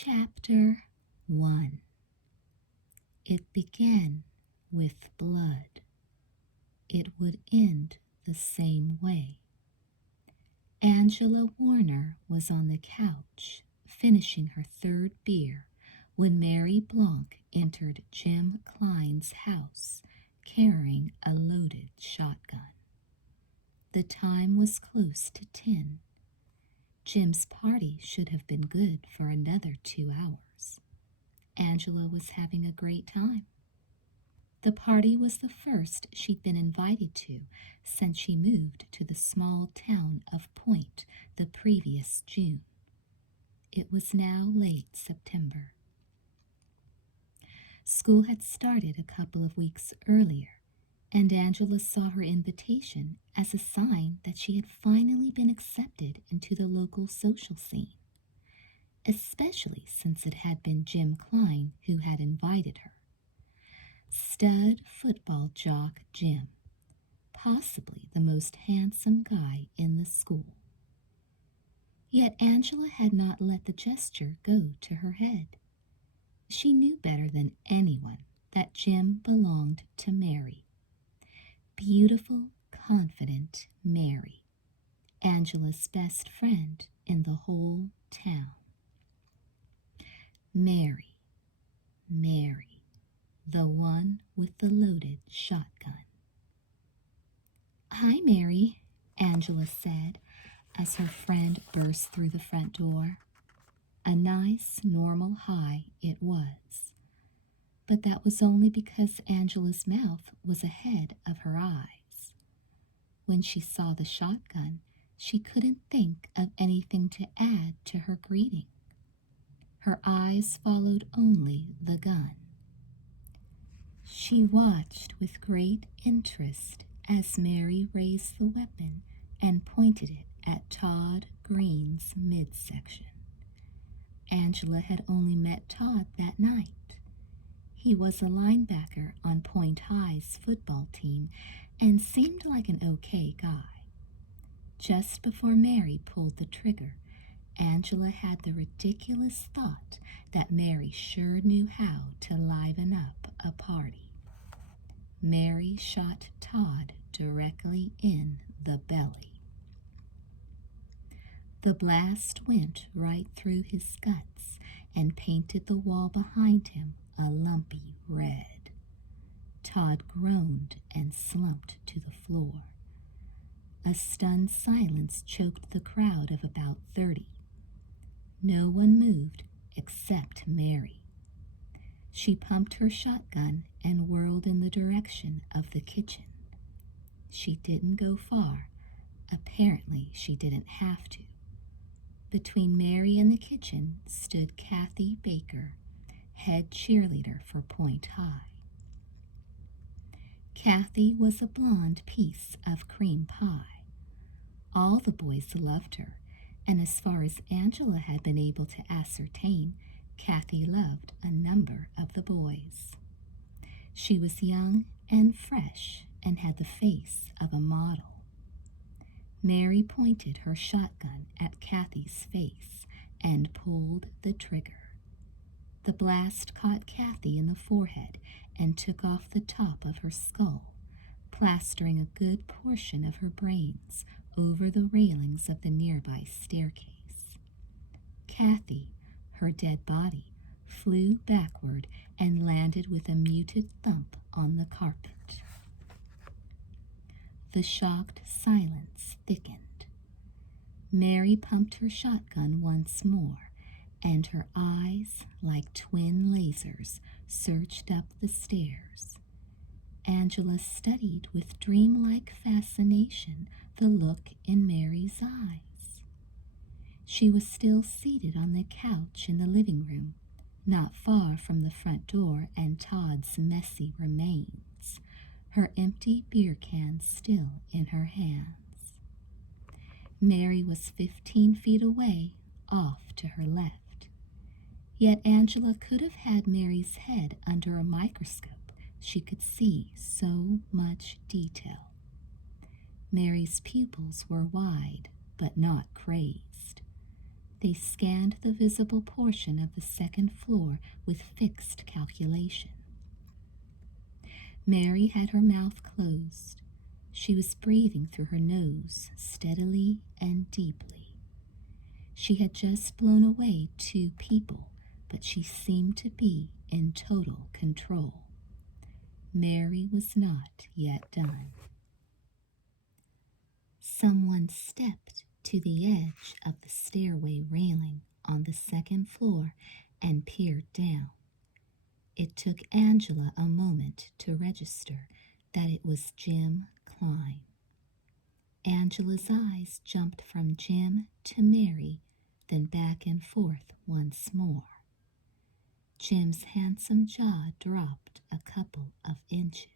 Chapter 1. It began with blood. It would end the same way. Angela Warner was on the couch, finishing her third beer, when Mary Blanc entered Jim Klein's house, carrying a loaded shotgun. The time was close to 10. Jim's party should have been good for another 2 hours. Angela was having a great time. The party was the first she'd been invited to since she moved to the small town of Point the previous June. It was now late September. School had started a couple of weeks earlier, and Angela saw her invitation as a sign that she had finally been accepted into the local social scene, especially since it had been Jim Klein who had invited her. Stud football jock Jim, possibly the most handsome guy in the school. Yet Angela had not let the gesture go to her head. She knew better than anyone that Jim belonged to Mary. Beautiful, confident Mary, Angela's best friend in the whole town. Mary, the one with the loaded shotgun. "Hi, Mary," Angela said as her friend burst through the front door. A nice, normal hi it was, but that was only because Angela's mouth was ahead of her eyes. When she saw the shotgun, she couldn't think of anything to add to her greeting. Her eyes followed only the gun. She watched with great interest as Mary raised the weapon and pointed it at Todd Green's midsection. Angela had only met Todd that night. He was a linebacker on Point High's football team and seemed like an okay guy. Just before Mary pulled the trigger, Angela had the ridiculous thought that Mary sure knew how to liven up a party. Mary shot Todd directly in the belly. The blast went right through his guts and painted the wall behind him a lumpy red. Todd groaned and slumped to the floor. A stunned silence choked the crowd of about 30. No one moved except Mary. She pumped her shotgun and whirled in the direction of the kitchen. She didn't go far. Apparently, she didn't have to. Between Mary and the kitchen stood Kathy Baker, head cheerleader for Point High. Kathy was a blonde piece of cream pie. All the boys loved her, and as far as Angela had been able to ascertain, Kathy loved a number of the boys. She was young and fresh and had the face of a model. Mary pointed her shotgun at Kathy's face and pulled the trigger. The blast caught Kathy in the forehead and took off the top of her skull, plastering a good portion of her brains over the railings of the nearby staircase. Kathy, her dead body, flew backward and landed with a muted thump on the carpet. The shocked silence thickened. Mary pumped her shotgun once more, and her eyes, like twin lasers, searched up the stairs. Angela studied with dreamlike fascination the look in Mary's eyes. She was still seated on the couch in the living room, not far from the front door and Todd's messy remains, her empty beer can still in her hands. Mary was 15 feet away, off to her left. Yet Angela could have had Mary's head under a microscope. She could see so much detail. Mary's pupils were wide, but not crazed. They scanned the visible portion of the second floor with fixed calculation. Mary had her mouth closed. She was breathing through her nose steadily and deeply. She had just blown away 2 people, but she seemed to be in total control. Mary was not yet done. Someone stepped to the edge of the stairway railing on the second floor and peered down. It took Angela a moment to register that it was Jim Klein. Angela's eyes jumped from Jim to Mary, then back and forth once more. Jim's handsome jaw dropped a couple of inches.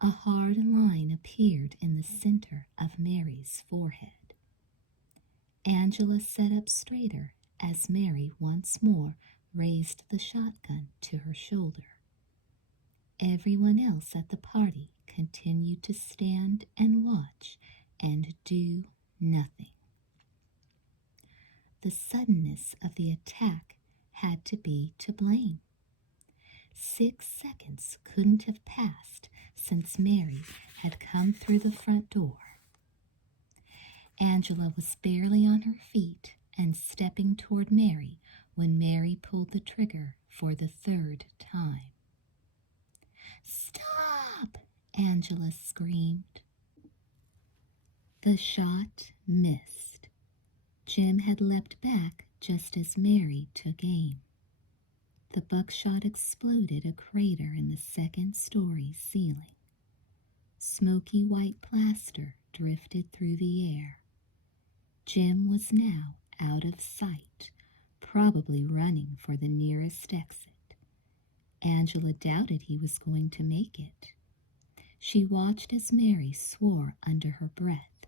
A hard line appeared in the center of Mary's forehead. Angela sat up straighter as Mary once more raised the shotgun to her shoulder. Everyone else at the party continued to stand and watch and do nothing. The suddenness of the attack had to be to blame. 6 seconds couldn't have passed since Mary had come through the front door. Angela was barely on her feet and stepping toward Mary when Mary pulled the trigger for the 3rd time. "Stop!" Angela screamed. The shot missed. Jim had leapt back just as Mary took aim. The buckshot exploded a crater in the 2nd-story ceiling. Smoky white plaster drifted through the air. Jim was now out of sight, probably running for the nearest exit. Angela doubted he was going to make it. She watched as Mary swore under her breath,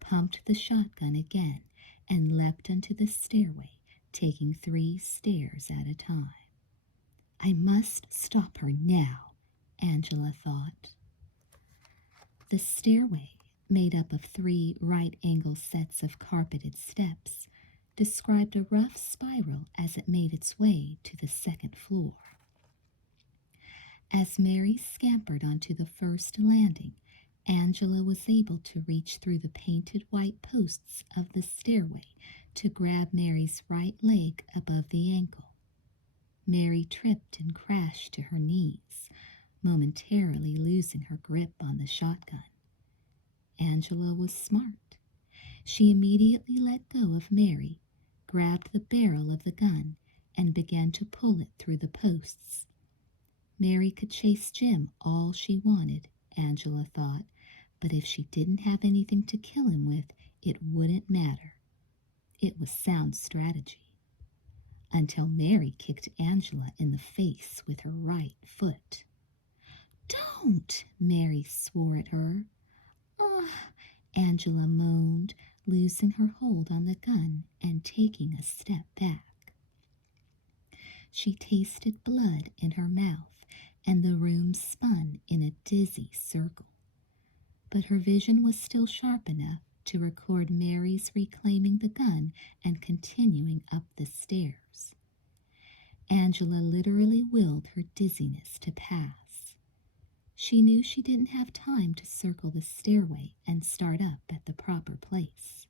pumped the shotgun again, and leapt onto the stairway, taking 3 stairs at a time. "I must stop her now," Angela thought. The stairway, made up of 3 right-angle sets of carpeted steps, described a rough spiral as it made its way to the 2nd floor. As Mary scampered onto the first landing, Angela was able to reach through the painted white posts of the stairway to grab Mary's right leg above the ankle. Mary tripped and crashed to her knees, momentarily losing her grip on the shotgun. Angela was smart. She immediately let go of Mary, grabbed the barrel of the gun, and began to pull it through the posts. Mary could chase Jim all she wanted, Angela thought, but if she didn't have anything to kill him with, it wouldn't matter. It was sound strategy. Until Mary kicked Angela in the face with her right foot. "Don't!" Mary swore at her. "Ugh!" Angela moaned, losing her hold on the gun and taking a step back. She tasted blood in her mouth, and the room spun in a dizzy circle. But her vision was still sharp enough to record Mary's reclaiming the gun and continuing up the stairs. Angela literally willed her dizziness to pass. She knew she didn't have time to circle the stairway and start up at the proper place.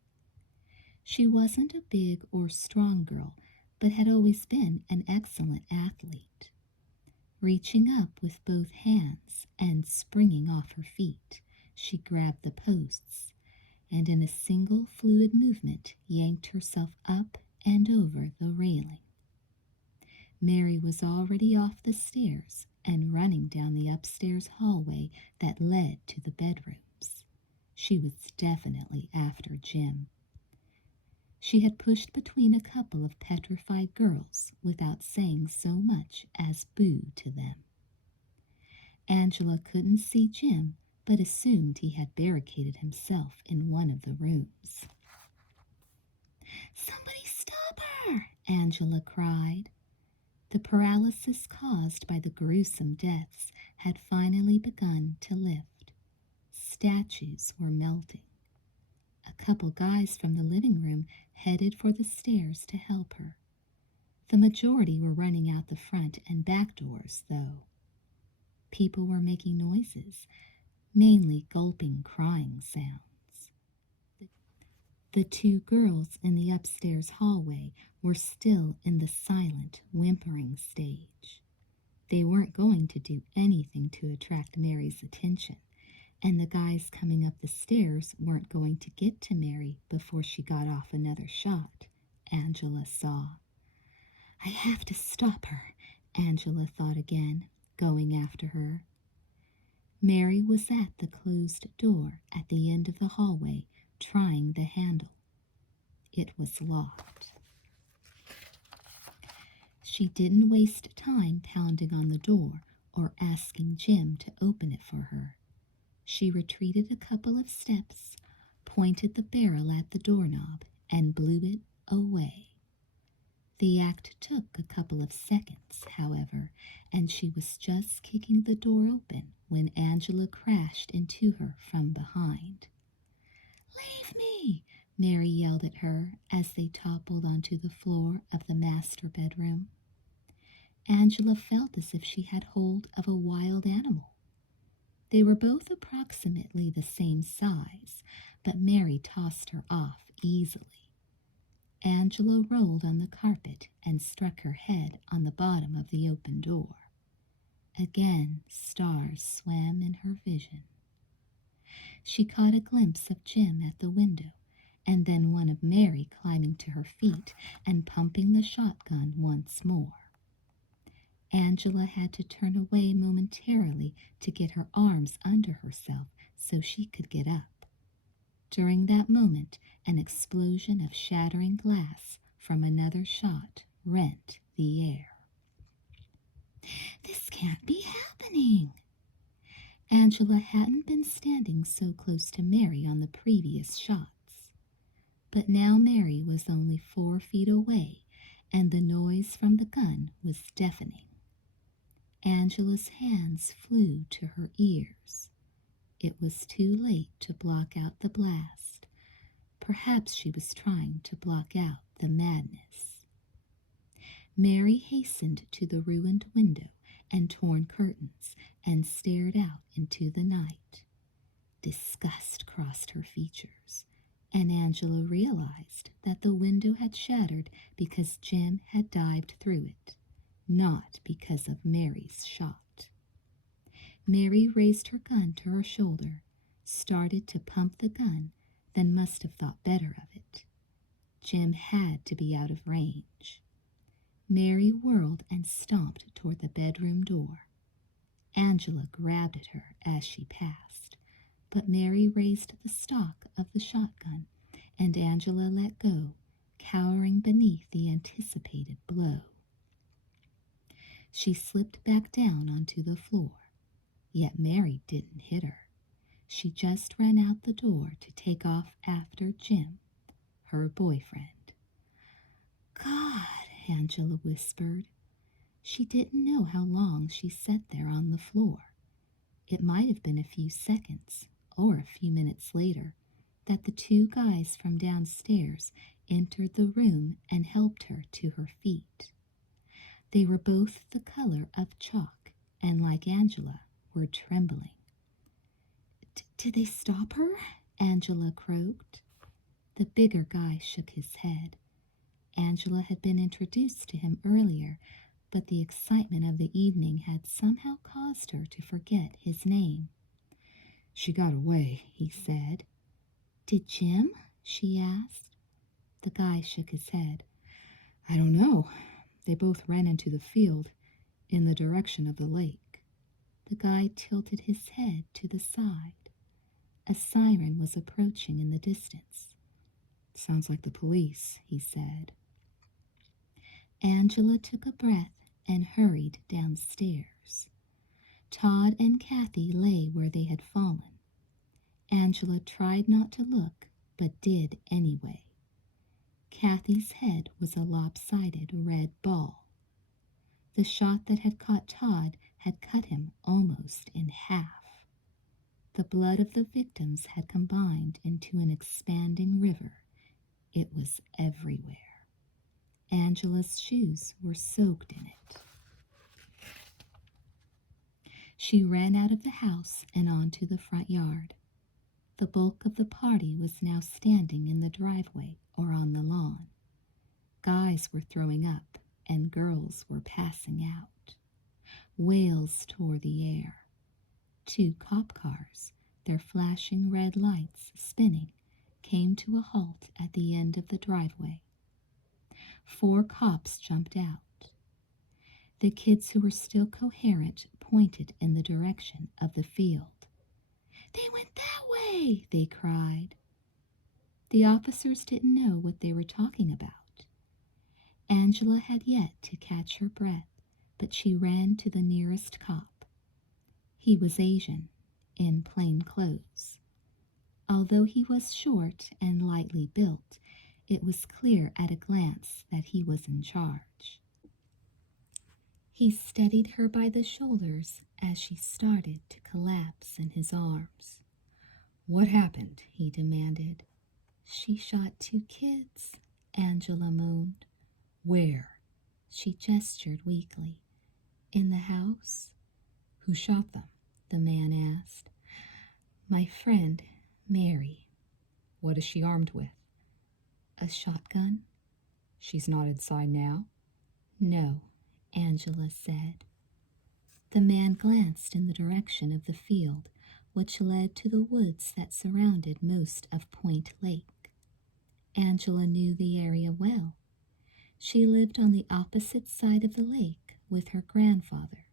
She wasn't a big or strong girl, but had always been an excellent athlete. Reaching up with both hands and springing off her feet, she grabbed the posts, and in a single fluid movement yanked herself up and over the railing. Mary was already off the stairs and running down the upstairs hallway that led to the bedrooms. She was definitely after Jim. She had pushed between a couple of petrified girls without saying so much as boo to them. Angela couldn't see Jim, but assumed he had barricaded himself in one of the rooms. "Somebody stop her!" Angela cried. The paralysis caused by the gruesome deaths had finally begun to lift. Statues were melting. A A couple guys from the living room headed for the stairs to help her. The majority were running out the front and back doors, though. People were making noises, mainly gulping, crying sounds. The two girls in the upstairs hallway were still in the silent, whimpering stage. They weren't going to do anything to attract Mary's attention, and the guys coming up the stairs weren't going to get to Mary before she got off another shot, Angela saw. I have to stop her, Angela thought again, going after her. Mary was at the closed door at the end of the hallway, trying the handle. It was locked. She didn't waste time pounding on the door or asking Jim to open it for her. She retreated a couple of steps, pointed the barrel at the doorknob, and blew it away. The act took a couple of seconds, however, and she was just kicking the door open when Angela crashed into her from behind. Leave me! Mary yelled at her as they toppled onto the floor of the master bedroom. Angela felt as if she had hold of a wild animal. They were both approximately the same size, but Mary tossed her off easily. Angela rolled on the carpet and struck her head on the bottom of the open door. Again, stars swam in her vision. She caught a glimpse of Jim at the window, and then one of Mary climbing to her feet and pumping the shotgun once more. Angela had to turn away momentarily to get her arms under herself so she could get up. During that moment, an explosion of shattering glass from another shot rent the air. This can't be happening! Angela hadn't been standing so close to Mary on the previous shots. But now Mary was only 4 feet away, and the noise from the gun was deafening. Angela's hands flew to her ears. It was too late to block out the blast. Perhaps she was trying to block out the madness. Mary hastened to the ruined window and torn curtains and stared out into the night. Disgust crossed her features, and Angela realized that the window had shattered because Jim had dived through it, not because of Mary's shot. Mary raised her gun to her shoulder, started to pump the gun, then must have thought better of it. Jim had to be out of range. Mary whirled and stomped toward the bedroom door. Angela grabbed at her as she passed, but Mary raised the stock of the shotgun, and Angela let go, cowering beneath the anticipated blow. She slipped back down onto the floor. Yet Mary didn't hit her. She just ran out the door to take off after Jim, her boyfriend. God, Angela whispered. She didn't know how long she sat there on the floor. It might have been a few seconds, or a few minutes later, that the two guys from downstairs entered the room and helped her to her feet. They were both the color of chalk, and like Angela, were trembling. Did they stop her? Angela croaked. The bigger guy shook his head. Angela had been introduced to him earlier, but the excitement of the evening had somehow caused her to forget his name. She got away, he said. Did Jim? She asked. The guy shook his head. I don't know. They both ran into the field in the direction of the lake. The guy tilted his head to the side. A siren was approaching in the distance. Sounds like the police, he said. Angela took a breath and hurried downstairs. Todd and Kathy lay where they had fallen. Angela tried not to look, but did anyway. Kathy's head was a lopsided red ball. The shot that had caught Todd had cut him almost in half. The blood of the victims had combined into an expanding river. It was everywhere. Angela's shoes were soaked in it. She ran out of the house and onto the front yard. The bulk of the party was now standing in the driveway or on the lawn. Guys were throwing up and girls were passing out. Wails tore the air. 2 cop cars, their flashing red lights spinning, came to a halt at the end of the driveway. 4 cops jumped out. The kids who were still coherent pointed in the direction of the field. "They went that way!" they cried. The officers didn't know what they were talking about. Angela had yet to catch her breath, but she ran to the nearest cop. He was Asian, in plain clothes. Although he was short and lightly built, it was clear at a glance that he was in charge. He steadied her by the shoulders as she started to collapse in his arms. "What happened?" he demanded. "She shot 2 kids," Angela moaned. "Where?" She gestured weakly. "In the house." "Who shot them?" the man asked. "My friend, Mary." "What is she armed with?" "A shotgun." "She's not inside now?" "No," Angela said. The man glanced in the direction of the field, which led to the woods that surrounded most of Point Lake. Angela knew the area well. She lived on the opposite side of the lake with her grandfather.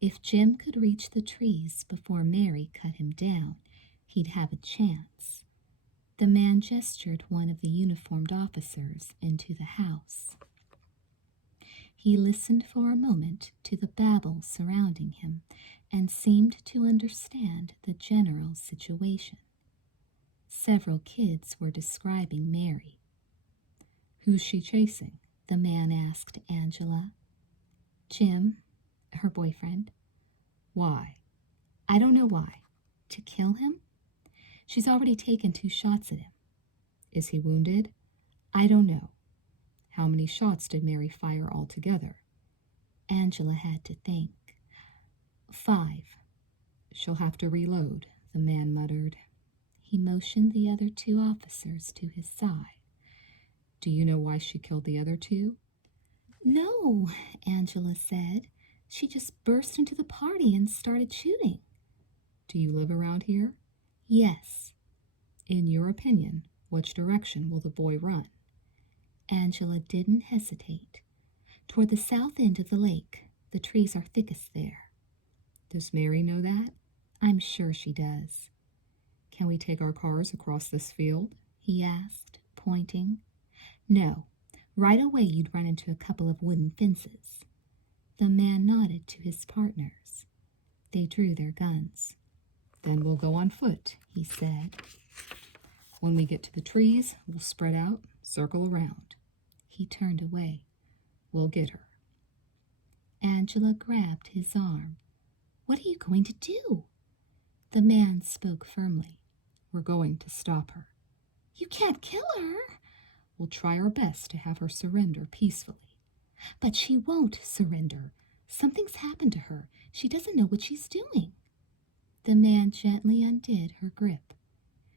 If Jim could reach the trees before Mary cut him down, he'd have a chance. The man gestured one of the uniformed officers into the house. He listened for a moment to the babble surrounding him and seemed to understand the general situation. Several kids were describing Mary. "Who's she chasing?" the man asked Angela. "Jim, her boyfriend." "Why?" "I don't know why. To kill him? She's already taken 2 shots at him." "Is he wounded?" "I don't know." "How many shots did Mary fire altogether?" Angela had to think. 5. "She'll have to reload," the man muttered. He motioned the other 2 officers to his side. "Do you know why she killed the other 2? "No," Angela said. "She just burst into the party and started shooting." "Do you live around here?" "Yes." "In your opinion, which direction will the boy run?" Angela didn't hesitate. "Toward the south end of the lake. The trees are thickest there." "Does Mary know that?" "I'm sure she does." "Can we take our cars across this field?" he asked, pointing. "No. Right away you'd run into a couple of wooden fences." The man nodded to his partners. They drew their guns. "Then we'll go on foot," he said. "When we get to the trees, we'll spread out, circle around." He turned away. "We'll get her." Angela grabbed his arm. "What are you going to do?" The man spoke firmly. "We're going to stop her." "You can't kill her." "We'll try our best to have her surrender peacefully." "But she won't surrender. Something's happened to her. She doesn't know what she's doing." The man gently undid her grip.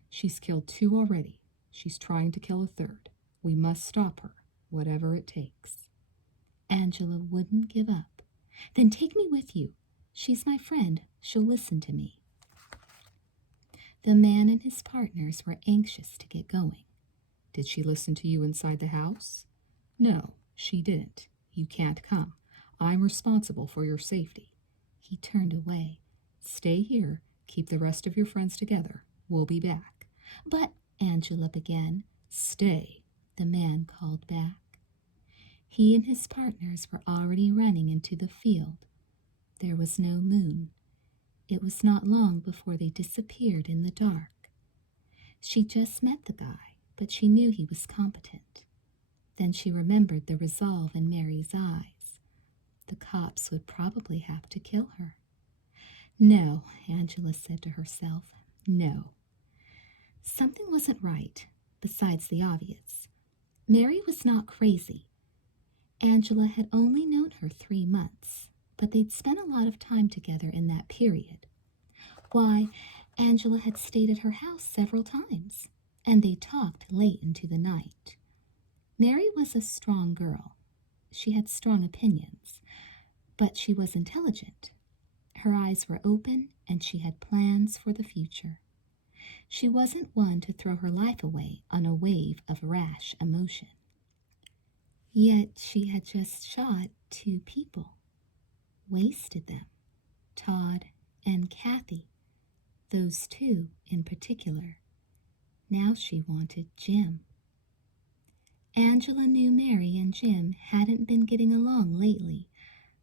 "She's killed 2 already. She's trying to kill a 3rd. We must stop her, whatever it takes." Angela wouldn't give up. "Then take me with you. She's my friend. She'll listen to me." The man and his partners were anxious to get going. "Did she listen to you inside the house?" "No, she didn't. You can't come. I'm responsible for your safety." He turned away. "Stay here. Keep the rest of your friends together. We'll be back." "But," Angela began. "Stay," the man called back. He and his partners were already running into the field. There was no moon. It was not long before they disappeared in the dark. She just met the guy, but she knew he was competent. Then she remembered the resolve in Mary's eyes. The cops would probably have to kill her. No, Angela said to herself. No. Something wasn't right, besides the obvious. Mary was not crazy. Angela had only known her 3 months, but they'd spent a lot of time together in that period. Why, Angela had stayed at her house several times, and they talked late into the night. Mary was a strong girl. She had strong opinions, but she was intelligent. Her eyes were open, and she had plans for the future. She wasn't one to throw her life away on a wave of rash emotion. Yet she had just shot 2 people, wasted them, Todd and Kathy, those 2 in particular. Now she wanted Jim. Angela knew Mary and Jim hadn't been getting along lately,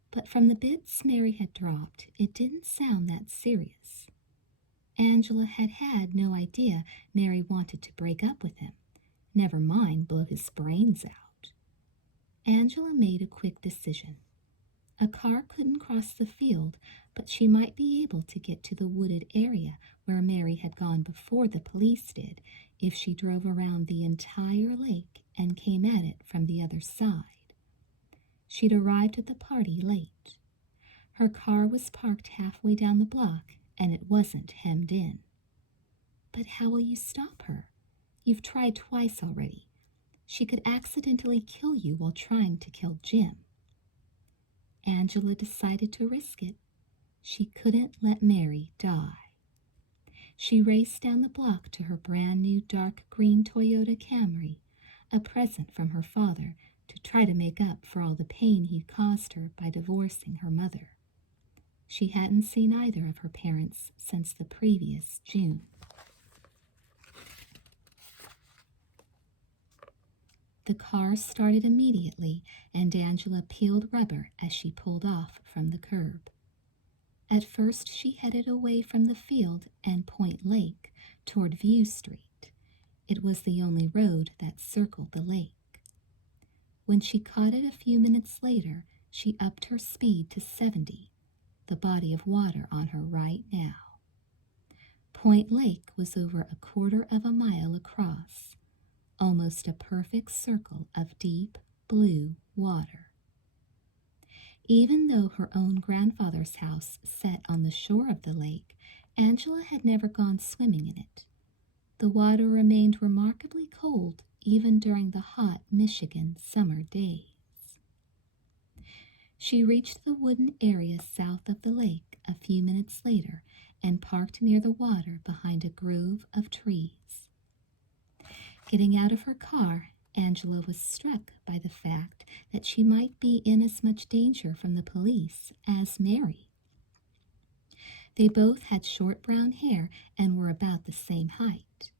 but from the bits Mary had dropped, it didn't sound that serious. Angela had had no idea Mary wanted to break up with him, never mind blow his brains out. Angela made a quick decision. A car couldn't cross the field, but she might be able to get to the wooded area where Mary had gone before the police did if she drove around the entire lake and came at it from the other side. She'd arrived at the party late. Her car was parked halfway down the block, and it wasn't hemmed in. But how will you stop her? You've tried twice already. She could accidentally kill you while trying to kill Jim. Angela decided to risk it. She couldn't let Mary die. She raced down the block to her brand new dark green Toyota Camry, a present from her father to try to make up for all the pain he'd caused her by divorcing her mother. She hadn't seen either of her parents since the previous June. The car started immediately, and Angela peeled rubber as she pulled off from the curb. At first she headed away from the field and Point Lake toward View Street. It was the only road that circled the lake. When she caught it a few minutes later, she upped her speed to 70, the body of water on her right now. Point Lake was over a quarter of a mile across, almost a perfect circle of deep blue water. Even though her own grandfather's house sat on the shore of the lake, Angela had never gone swimming in it. The water remained remarkably cold even during the hot Michigan summer days. She reached the wooden area south of the lake a few minutes later and parked near the water behind a grove of trees. Getting out of her car, Angela was struck by the fact that she might be in as much danger from the police as Mary. They both had short brown hair and were about the same height.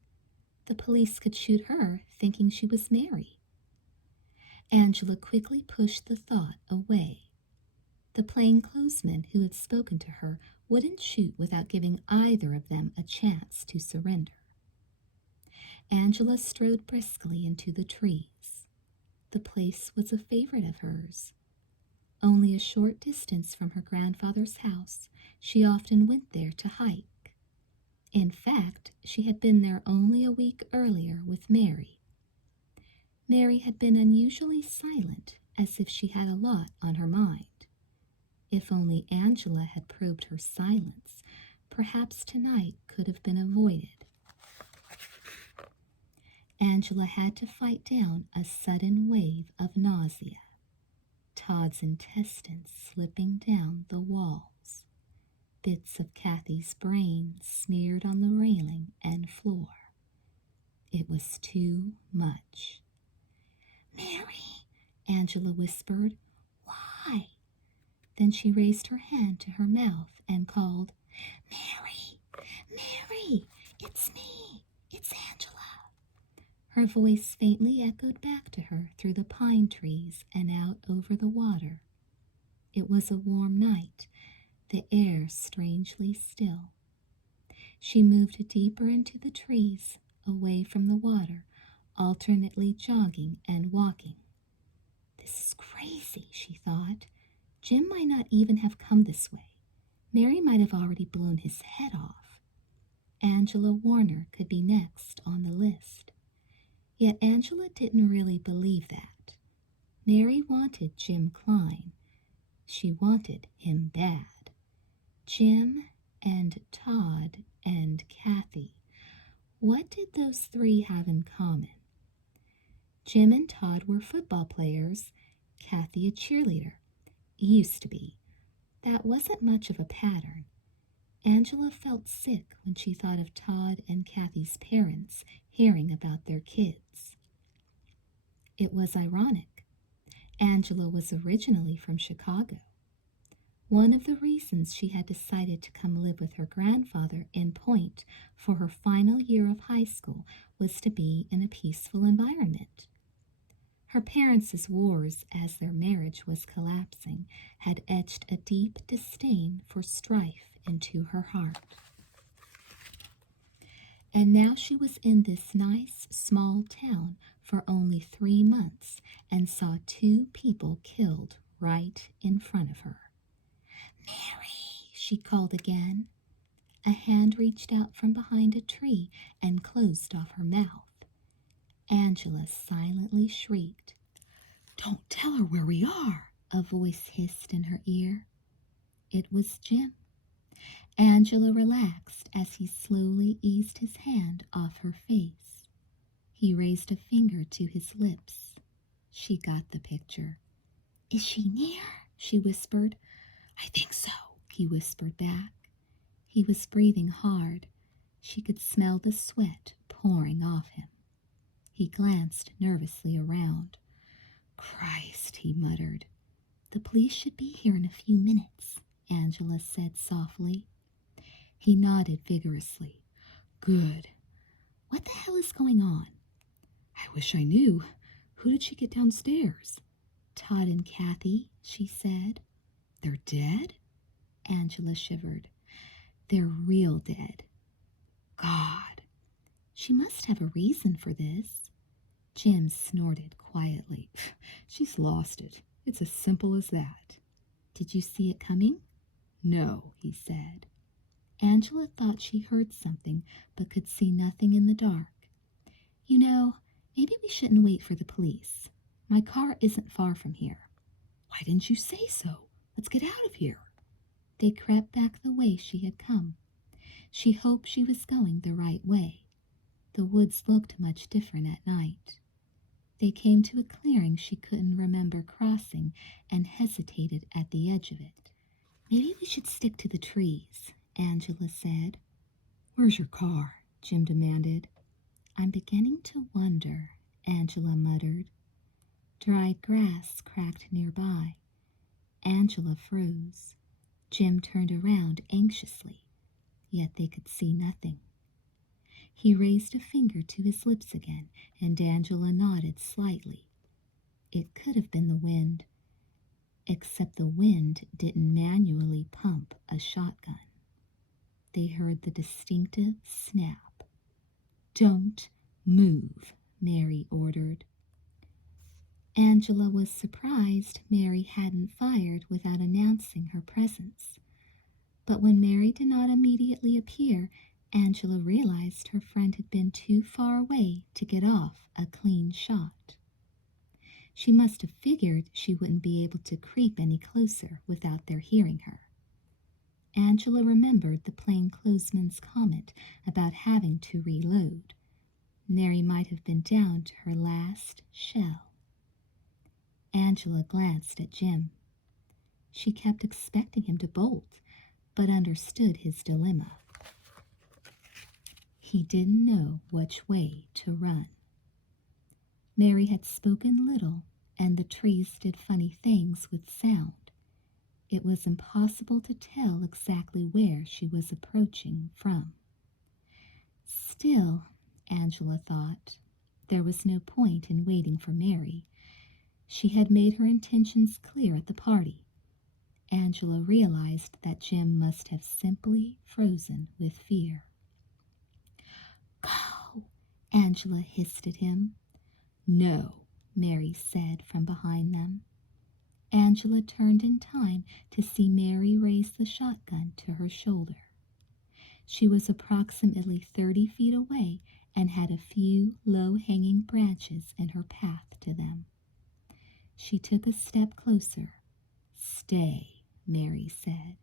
The police could shoot her thinking she was Mary. Angela quickly pushed the thought away. The plainclothesman who had spoken to her wouldn't shoot without giving either of them a chance to surrender. Angela strode briskly into the trees. The place was a favorite of hers. Only a short distance from her grandfather's house, she often went there to hike. In fact, she had been there only a week earlier with Mary. Mary had been unusually silent, as if she had a lot on her mind. If only Angela had probed her silence, perhaps tonight could have been avoided. Angela had to fight down a sudden wave of nausea, Todd's intestines slipping down the walls, bits of Kathy's brain smeared on the railing and floor. It was too much. "Mary," Angela whispered, "why?" Then she raised her hand to her mouth and called, "Mary, Mary, it's me, it's Angela." Her voice faintly echoed back to her through the pine trees and out over the water. It was a warm night, the air strangely still. She moved deeper into the trees, away from the water, alternately jogging and walking. This is crazy, she thought. Jim might not even have come this way. Mary might have already blown his head off. Angela Warner could be next on the list. Yet Angela didn't really believe that. Mary wanted Jim Klein. She wanted him bad. Jim and Todd and Kathy. What did those three have in common? Jim and Todd were football players, Kathy a cheerleader. Used to be. That wasn't much of a pattern. Angela felt sick when she thought of Todd and Kathy's parents hearing about their kids. It was ironic. Angela was originally from Chicago. One of the reasons she had decided to come live with her grandfather in Point for her final year of high school was to be in a peaceful environment. Her parents' wars, as their marriage was collapsing, had etched a deep disdain for strife into her heart. And now she was in this nice, small town for only 3 months and saw 2 people killed right in front of her. "Mary," she called again. A hand reached out from behind a tree and closed off her mouth. Angela silently shrieked. "Don't tell her where we are," a voice hissed in her ear. It was Jim. Angela relaxed as he slowly eased his hand off her face. He raised a finger to his lips. She got the picture. "Is she near?" she whispered. "I think so," he whispered back. He was breathing hard. She could smell the sweat pouring off him. He glanced nervously around. "Christ," he muttered. "The police should be here in a few minutes," Angela said softly. He nodded vigorously. "Good. What the hell is going on?" "I wish I knew. Who did she get downstairs?" "Todd and Kathy," she said. "They're dead?" Angela shivered. "They're real dead." "God." "She must have a reason for this." Jim snorted quietly. "She's lost it. It's as simple as that." "Did you see it coming?" "No," he said. Angela thought she heard something, but could see nothing in the dark. "You know, maybe we shouldn't wait for the police. My car isn't far from here." "Why didn't you say so? Let's get out of here." They crept back the way she had come. She hoped she was going the right way. The woods looked much different at night. They came to a clearing she couldn't remember crossing and hesitated at the edge of it. "Maybe we should stick to the trees," Angela said. "Where's your car?" Jim demanded. "I'm beginning to wonder," Angela muttered. Dried grass cracked nearby. Angela froze. Jim turned around anxiously, yet they could see nothing. He raised a finger to his lips again, and Angela nodded slightly. It could have been the wind, except the wind didn't manually pump a shotgun. They heard the distinctive snap. "Don't move," Mary ordered. Angela was surprised Mary hadn't fired without announcing her presence. But when Mary did not immediately appear, Angela realized her friend had been too far away to get off a clean shot. She must have figured she wouldn't be able to creep any closer without their hearing her. Angela remembered the plainclothesman's comment about having to reload. Mary might have been down to her last shell. Angela glanced at Jim. She kept expecting him to bolt, but understood his dilemma. He didn't know which way to run. Mary had spoken little, and the trees did funny things with sound. It was impossible to tell exactly where she was approaching from. Still, Angela thought, there was no point in waiting for Mary. She had made her intentions clear at the party. Angela realized that Jim must have simply frozen with fear. "Go!" Angela hissed at him. "No," Mary said from behind them. Angela turned in time to see Mary raise the shotgun to her shoulder. She was approximately 30 feet away and had a few low-hanging branches in her path to them. She took a step closer. "Stay," Mary said.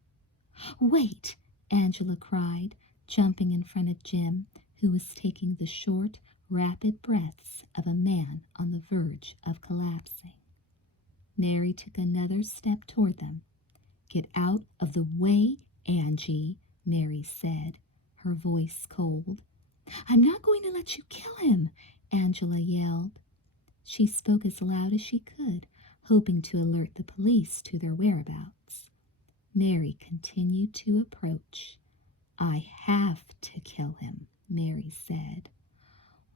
"Wait!" Angela cried, jumping in front of Jim, who was taking the short, rapid breaths of a man on the verge of collapsing. Mary took another step toward them. "Get out of the way, Angie," Mary said, her voice cold. "I'm not going to let you kill him," Angela yelled. She spoke as loud as she could, hoping to alert the police to their whereabouts. Mary continued to approach. "I have to kill him," Mary said.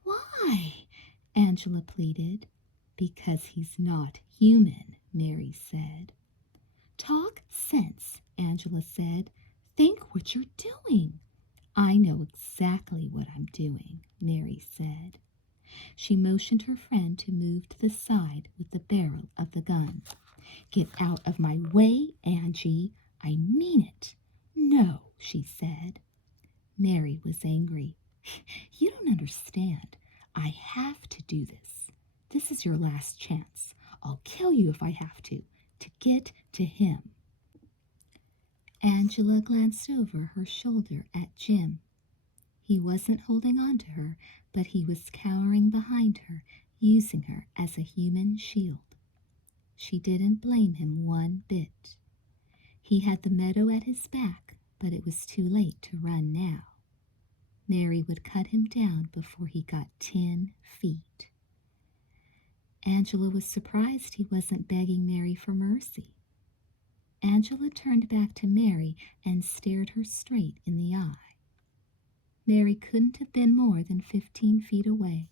"Why?" Angela pleaded. "Because he's not human," Mary said. "Talk sense," Angela said. "Think what you're doing." "I know exactly what I'm doing," Mary said. She motioned her friend to move to the side with the barrel of the gun. "Get out of my way, Angie. I mean it." "No," she said. Mary was angry. "You don't understand. I have to do this. This is your last chance. I'll kill you if I have to get to him." Angela glanced over her shoulder at Jim. He wasn't holding on to her, but he was cowering behind her, using her as a human shield. She didn't blame him one bit. He had the meadow at his back, but it was too late to run now. Mary would cut him down before he got 10 feet. Angela was surprised he wasn't begging Mary for mercy. Angela turned back to Mary and stared her straight in the eye. Mary couldn't have been more than 15 feet away.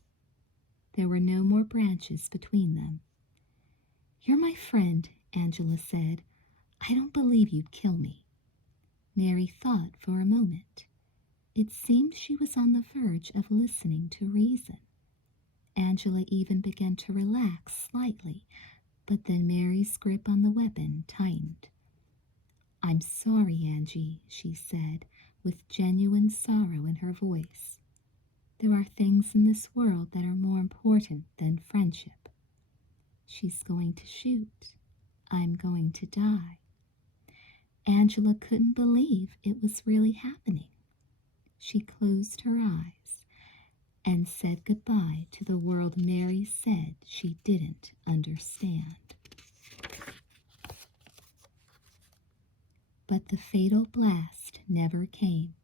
There were no more branches between them. "You're my friend," Angela said. "I don't believe you'd kill me." Mary thought for a moment. It seemed she was on the verge of listening to reason. Angela even began to relax slightly, but then Mary's grip on the weapon tightened. "I'm sorry, Angie," she said, with genuine sorrow in her voice. "There are things in this world that are more important than friendship. She's going to shoot. I'm going to die." Angela couldn't believe it was really happening. She closed her eyes and said goodbye to the world Mary said she didn't understand. But the fatal blast never came.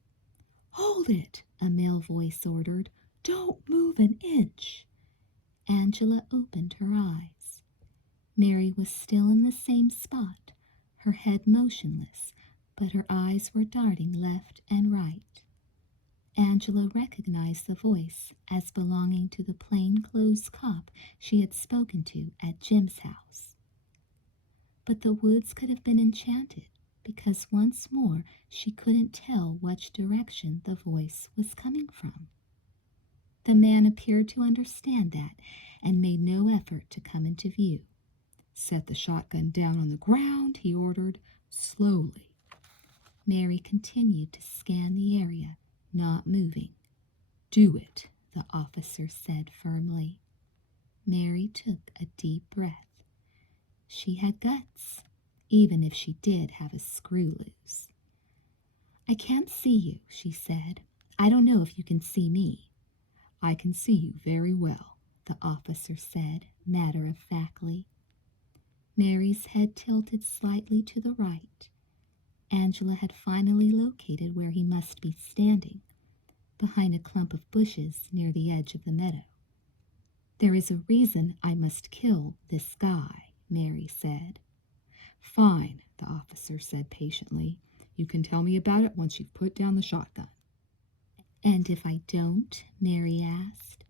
"Hold it," a male voice ordered. "Don't move an inch." Angela opened her eyes. Mary was still in the same spot, her head motionless, but her eyes were darting left and right. Angela recognized the voice as belonging to the plainclothes cop she had spoken to at Jim's house. But the woods could have been enchanted, because once more she couldn't tell which direction the voice was coming from. The man appeared to understand that and made no effort to come into view. "Set the shotgun down on the ground," he ordered, slowly. Mary continued to scan the area, not moving. "Do it," the officer said firmly. Mary took a deep breath. She had guts, even if she did have a screw loose. "I can't see you," she said. "I don't know if you can see me." "I can see you very well," the officer said, matter-of-factly. Mary's head tilted slightly to the right. Angela had finally located where he must be standing, behind a clump of bushes near the edge of the meadow. "There is a reason I must kill this guy," Mary said. "Fine," the officer said patiently. "You can tell me about it once you've put down the shotgun." "And if I don't?" Mary asked.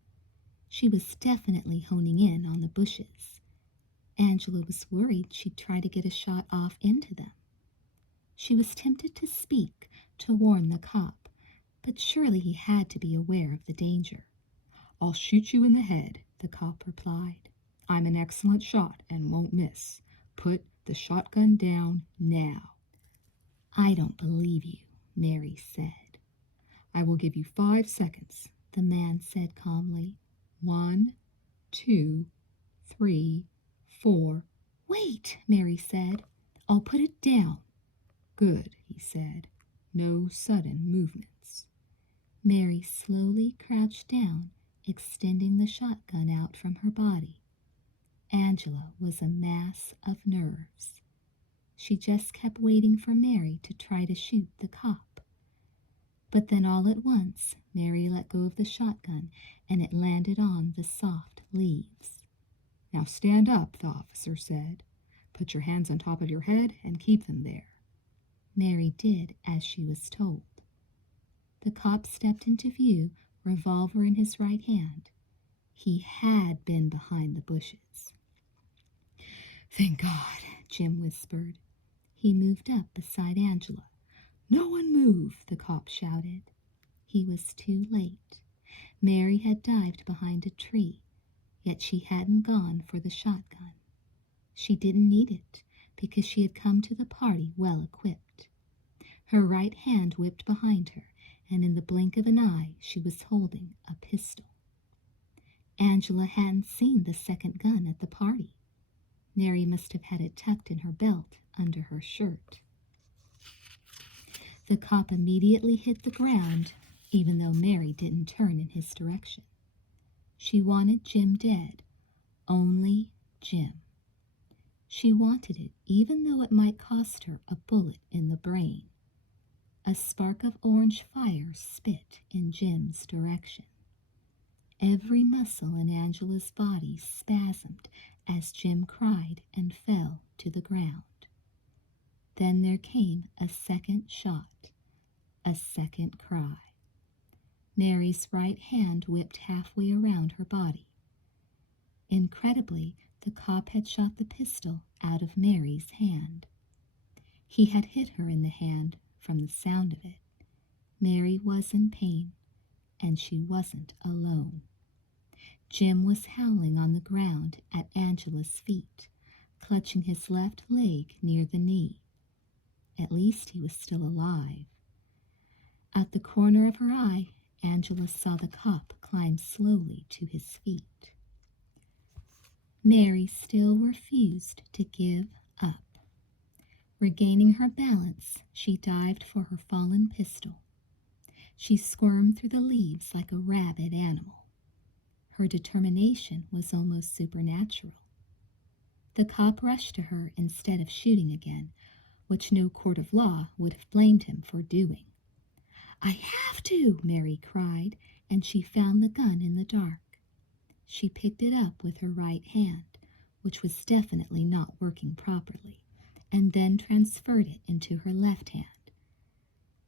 She was definitely honing in on the bushes. Angela was worried she'd try to get a shot off into them. She was tempted to speak, to warn the cop, but surely he had to be aware of the danger. "I'll shoot you in the head," the cop replied. "I'm an excellent shot and won't miss. Put the shotgun down now." "I don't believe you," Mary said. "I will give you 5 seconds," the man said calmly. 1, 2, 3, 4. "Wait," Mary said. "I'll put it down." "Good," he said. "No sudden movements." Mary slowly crouched down, extending the shotgun out from her body. Angela was a mass of nerves. She just kept waiting for Mary to try to shoot the cop. But then all at once, Mary let go of the shotgun and it landed on the soft leaves. "Now stand up," the officer said. "Put your hands on top of your head and keep them there." Mary did as she was told. The cop stepped into view, revolver in his right hand. He had been behind the bushes. "Thank God," Jim whispered. He moved up beside Angela. "No one move," the cop shouted. He was too late. Mary had dived behind a tree, yet she hadn't gone for the shotgun. She didn't need it because she had come to the party well equipped. Her right hand whipped behind her, and in the blink of an eye she was holding a pistol. Angela hadn't seen the second gun at the party. Mary must have had it tucked in her belt under her shirt. The cop immediately hit the ground, even though Mary didn't turn in his direction. She wanted Jim dead. Only Jim. She wanted it even though it might cost her a bullet in the brain. A spark of orange fire spit in Jim's direction. Every muscle in Angela's body spasmed as Jim cried and fell to the ground. Then there came a second shot, a second cry. Mary's right hand whipped halfway around her body. Incredibly, the cop had shot the pistol out of Mary's hand. He had hit her in the hand from the sound of it. Mary was in pain, and she wasn't alone. Jim was howling on the ground at Angela's feet, clutching his left leg near the knee. At least he was still alive. Out the corner of her eye, Angela saw the cop climb slowly to his feet. Mary still refused to give up. Regaining her balance, she dived for her fallen pistol. She squirmed through the leaves like a rabid animal. Her determination was almost supernatural. The cop rushed to her instead of shooting again, which no court of law would have blamed him for doing. "I have to," Mary cried, and she found the gun in the dark. She picked it up with her right hand, which was definitely not working properly, and then transferred it into her left hand.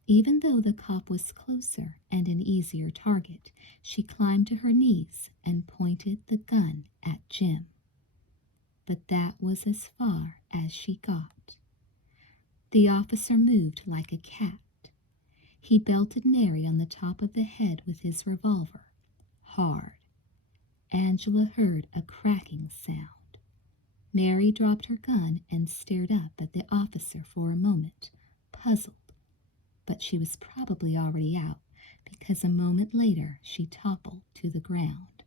Even though the cop was closer and an easier target, she climbed to her knees and pointed the gun at Jim. But that was as far as she got. The officer moved like a cat. He belted Mary on the top of the head with his revolver, hard. Angela heard a cracking sound. Mary dropped her gun and stared up at the officer for a moment, puzzled. But she was probably already out, because a moment later she toppled to the ground.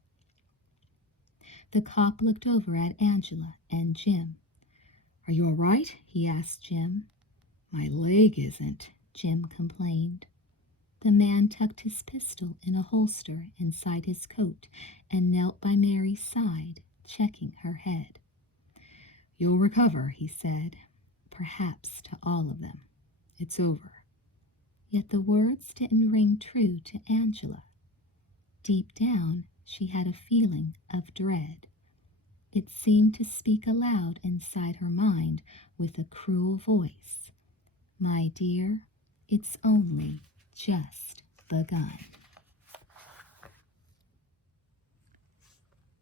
The cop looked over at Angela and Jim. "Are you all right?" he asked Jim. "My leg isn't," Jim complained. The man tucked his pistol in a holster inside his coat and knelt by Mary's side, checking her head. "You'll recover," he said. "Perhaps to all of them. It's over." Yet the words didn't ring true to Angela. Deep down, she had a feeling of dread. It seemed to speak aloud inside her mind with a cruel voice. "My dear, it's only just begun."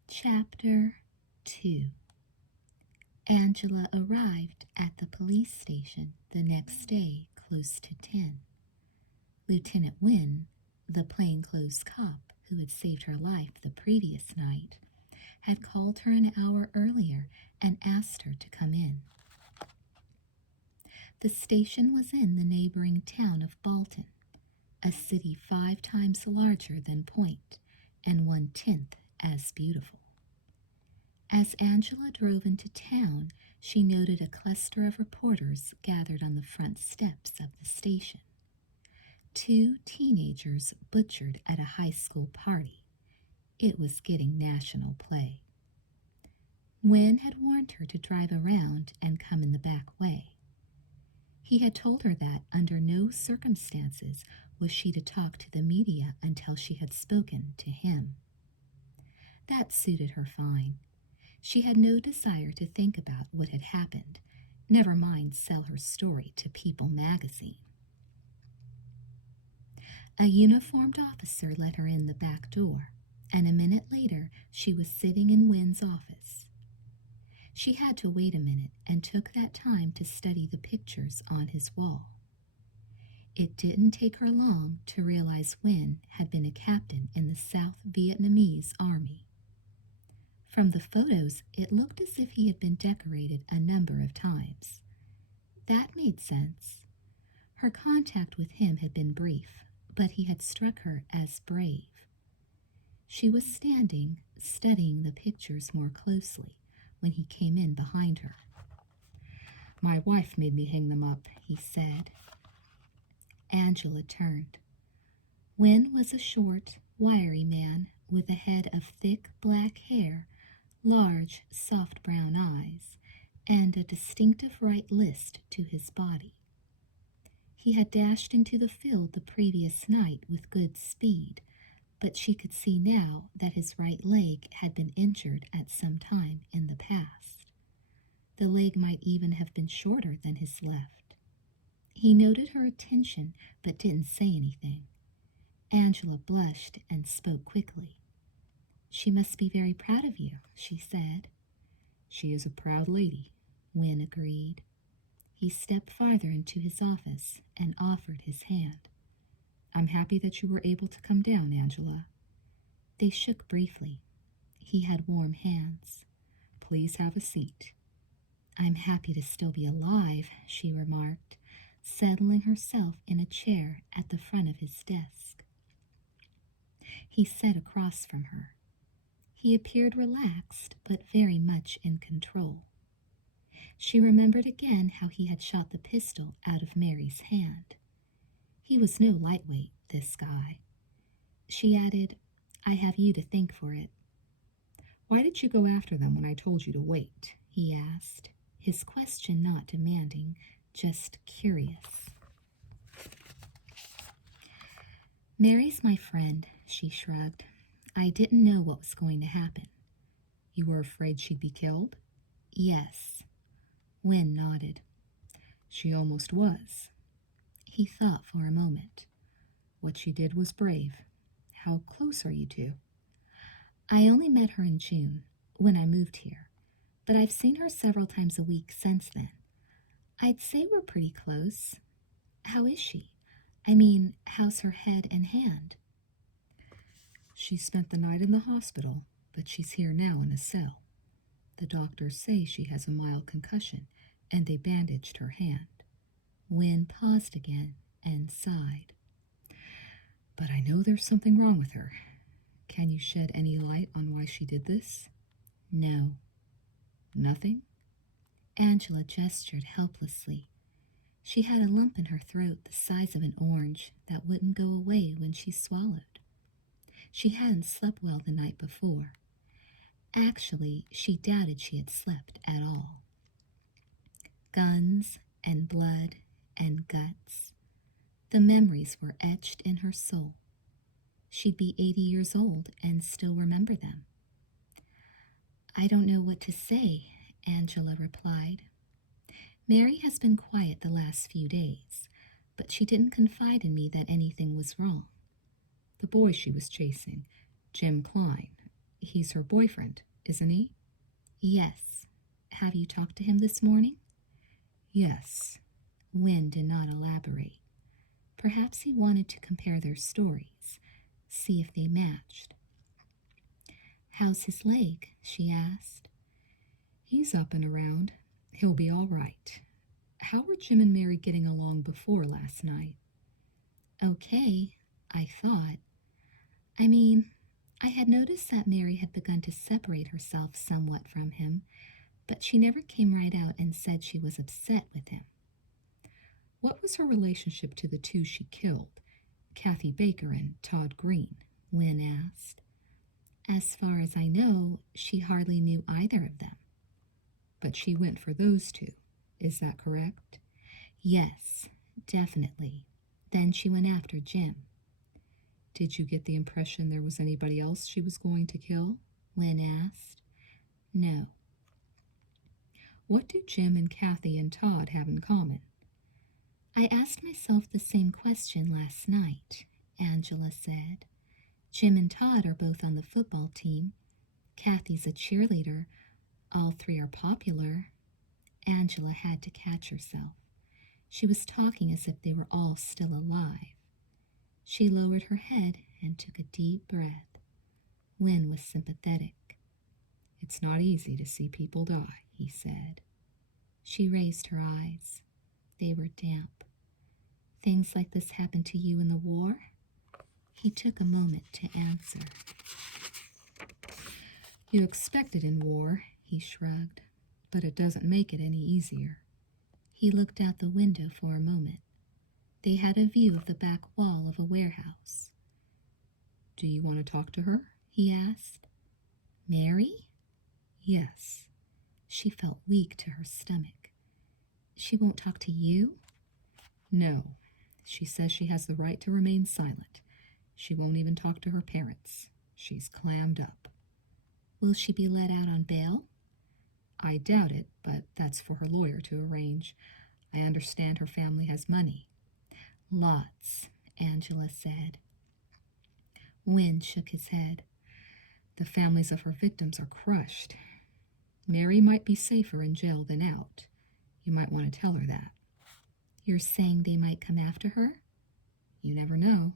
Chapter 2. Angela arrived at the police station the next day close to 10. Lieutenant Wynne, the plainclothes cop who had saved her life the previous night, had called her an hour earlier and asked her to come in. The station was in the neighboring town of Bolton, a city 5 times larger than Point and 1/10 as beautiful. As Angela drove into town, she noted a cluster of reporters gathered on the front steps of the station. 2 teenagers butchered at a high school party. It was getting national play. Wynne had warned her to drive around and come in the back way. He had told her that under no circumstances was she to talk to the media until she had spoken to him. That suited her fine. She had no desire to think about what had happened, never mind sell her story to People magazine. A uniformed officer let her in the back door, and a minute later she was sitting in Wynne's office. She had to wait a minute and took that time to study the pictures on his wall. It didn't take her long to realize Wynne had been a captain in the South Vietnamese Army. From the photos, it looked as if he had been decorated a number of times. That made sense. Her contact with him had been brief, but he had struck her as brave. She was standing, studying the pictures more closely, when he came in behind her. "My wife made me hang them up," he said. Angela turned. Wynne was a short, wiry man with a head of thick black hair, large, soft brown eyes, and a distinctive right list to his body. He had dashed into the field the previous night with good speed, but she could see now that his right leg had been injured at some time in the past. The leg might even have been shorter than his left. He noted her attention but didn't say anything. Angela blushed and spoke quickly. "She must be very proud of you," she said. "She is a proud lady," Wynne agreed. He stepped farther into his office and offered his hand. "I'm happy that you were able to come down, Angela." They shook briefly. He had warm hands. "Please have a seat." "I'm happy to still be alive," she remarked, settling herself in a chair at the front of his desk. He sat across from her. He appeared relaxed, but very much in control. She remembered again how he had shot the pistol out of Mary's hand. He was no lightweight, this guy. She added, "I have you to thank for it." "Why did you go after them when I told you to wait?" he asked, his question not demanding, just curious. "Mary's my friend," she shrugged. "I didn't know what was going to happen." "You were afraid she'd be killed?" "Yes." Wynne nodded. "She almost was." He thought for a moment. "What she did was brave. How close are you two?" "I only met her in June, when I moved here, but I've seen her several times a week since then. I'd say we're pretty close. How is she? I mean, how's her head and hand?" "She spent the night in the hospital, but she's here now in a cell. The doctors say she has a mild concussion, and they bandaged her hand." Wynne paused again and sighed. "But I know there's something wrong with her. Can you shed any light on why she did this?" "No." "Nothing?" Angela gestured helplessly. She had a lump in her throat the size of an orange that wouldn't go away when she swallowed. She hadn't slept well the night before. Actually, she doubted she had slept at all. Guns and blood and guts. The memories were etched in her soul. She'd be 80 years old and still remember them. "I don't know what to say," Angela replied. "Mary has been quiet the last few days, but she didn't confide in me that anything was wrong." "The boy she was chasing, Jim Klein, he's her boyfriend, isn't he?" "Yes. Have you talked to him this morning?" "Yes." Wynne did not elaborate. Perhaps he wanted to compare their stories, see if they matched. "How's his leg?" she asked. "He's up and around. He'll be all right. How were Jim and Mary getting along before last night? Okay, I thought. I mean, I had noticed that Mary had begun to separate herself somewhat from him, but she never came right out and said she was upset with him. What was her relationship to the two she killed, Kathy Baker and Todd Green? Wynne asked. As far as I know, she hardly knew either of them. But she went for those two. Is that correct? Yes, definitely. Then she went after Jim. Did you get the impression there was anybody else she was going to kill? Wynne asked. No. What do Jim and Kathy and Todd have in common? I asked myself the same question last night, Angela said. Jim and Todd are both on the football team. Kathy's a cheerleader. All three are popular. Angela had to catch herself. She was talking as if they were all still alive. She lowered her head and took a deep breath. Wynne was sympathetic. It's not easy to see people die, he said. She raised her eyes. They were damp. Things like this happened to you in the war? He took a moment to answer. You expect it in war, he shrugged, but it doesn't make it any easier. He looked out the window for a moment. They had a view of the back wall of a warehouse. Do you want to talk to her? He asked. Mary? Yes. She felt weak to her stomach. She won't talk to you? No. She says she has the right to remain silent. She won't even talk to her parents. She's clammed up. Will she be let out on bail? I doubt it, but that's for her lawyer to arrange. I understand her family has money. Lots, Angela said. Wynne shook his head. The families of her victims are crushed. Mary might be safer in jail than out. You might want to tell her that. You're saying they might come after her? You never know.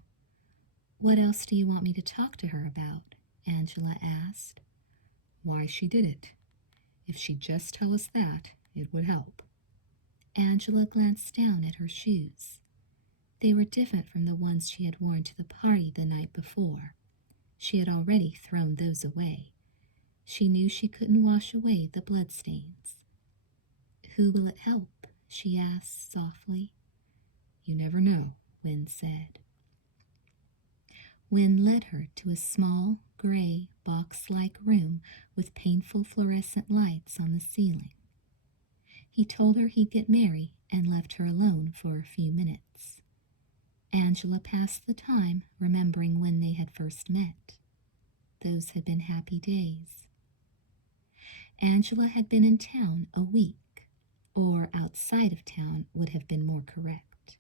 What else do you want me to talk to her about? Angela asked. Why she did it. If she'd just tell us that, it would help. Angela glanced down at her shoes. They were different from the ones she had worn to the party the night before. She had already thrown those away. She knew she couldn't wash away the bloodstains. Who will it help? She asked softly. You never know, Wynne said. Wynne led her to a small, gray, box-like room with painful fluorescent lights on the ceiling. He told her he'd get Mary and left her alone for a few minutes. Angela passed the time remembering when they had first met. Those had been happy days. Angela had been in town a week, or outside of town would have been more correct.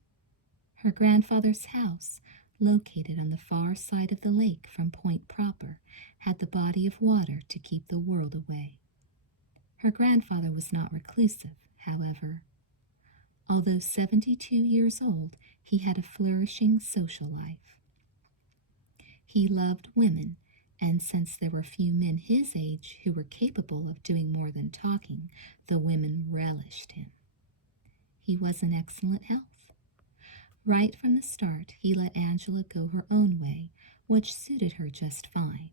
Her grandfather's house, located on the far side of the lake from Point Proper, had the body of water to keep the world away. Her grandfather was not reclusive, however. Although 72 years old, he had a flourishing social life. He loved women, and since there were few men his age who were capable of doing more than talking, the women relished him. He was in excellent health. Right from the start, he let Angela go her own way, which suited her just fine.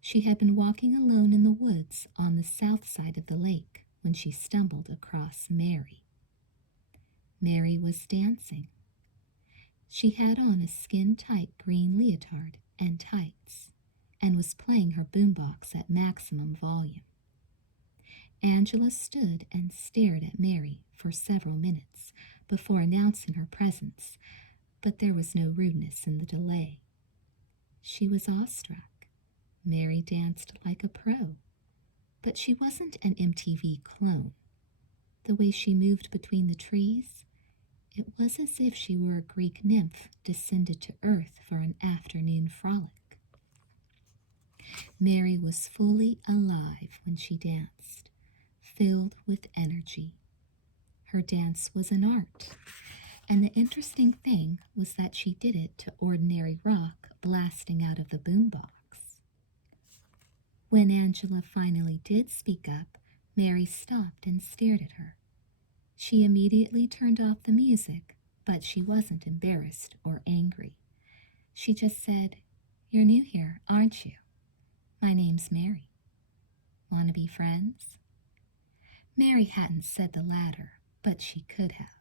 She had been walking alone in the woods on the south side of the lake when she stumbled across Mary. Mary was dancing. She had on a skin-tight green leotard and tights, and was playing her boombox at maximum volume. Angela stood and stared at Mary for several minutes before announcing her presence, but there was no rudeness in the delay. She was awestruck. Mary danced like a pro, but she wasn't an MTV clone. The way she moved between the trees, it was as if she were a Greek nymph descended to earth for an afternoon frolic. Mary was fully alive when she danced, filled with energy. Her dance was an art, and the interesting thing was that she did it to ordinary rock blasting out of the boombox. When Angela finally did speak up, Mary stopped and stared at her. She immediately turned off the music, but she wasn't embarrassed or angry. She just said, "You're new here, aren't you? My name's Mary. Want to be friends?" Mary hadn't said the latter, but she could have.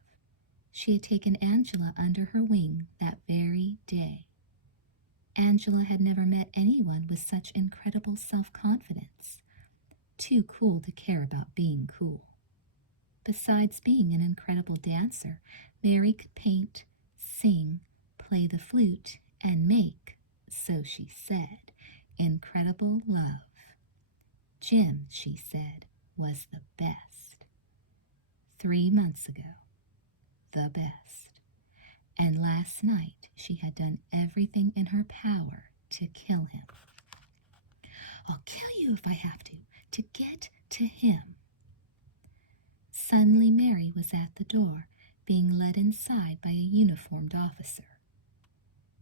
She had taken Angela under her wing that very day. Angela had never met anyone with such incredible self-confidence. Too cool to care about being cool. Besides being an incredible dancer, Mary could paint, sing, play the flute, and make, so she said, incredible love. Jim, she said, was the best. 3 months ago, the best. And last night she had done everything in her power to kill him. "I'll kill you if I have to get to him." Suddenly Mary was at the door, being led inside by a uniformed officer.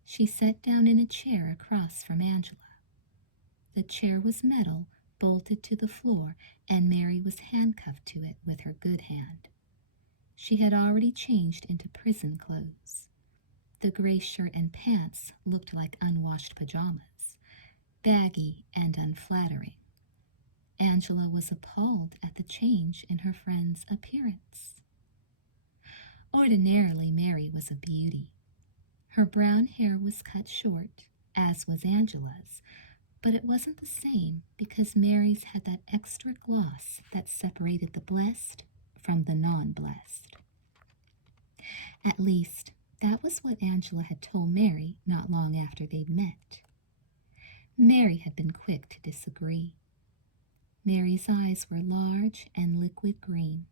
She sat down in a chair across from Angela. The chair was metal, bolted to the floor, and Mary was handcuffed to it with her good hand. She had already changed into prison clothes. The gray shirt and pants looked like unwashed pajamas, baggy and unflattering. Angela was appalled at the change in her friend's appearance. Ordinarily, Mary was a beauty. Her brown hair was cut short, as was Angela's, but it wasn't the same because Mary's had that extra gloss that separated the blessed from the non-blessed. At least, that was what Angela had told Mary not long after they'd met. Mary had been quick to disagree. Mary's eyes were large and liquid green,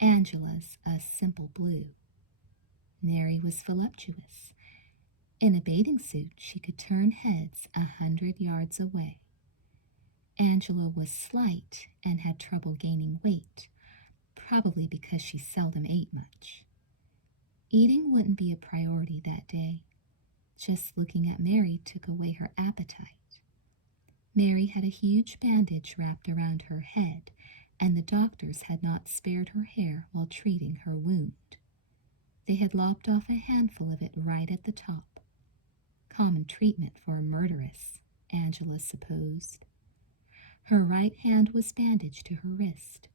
Angela's a simple blue. Mary was voluptuous. In a bathing suit, she could turn heads 100 yards away. Angela was slight and had trouble gaining weight, probably because she seldom ate much. Eating wouldn't be a priority that day. Just looking at Mary took away her appetite. Mary had a huge bandage wrapped around her head, and the doctors had not spared her hair while treating her wound. They had lopped off a handful of it right at the top. Common treatment for a murderess, Angela supposed. Her right hand was bandaged to her wrist.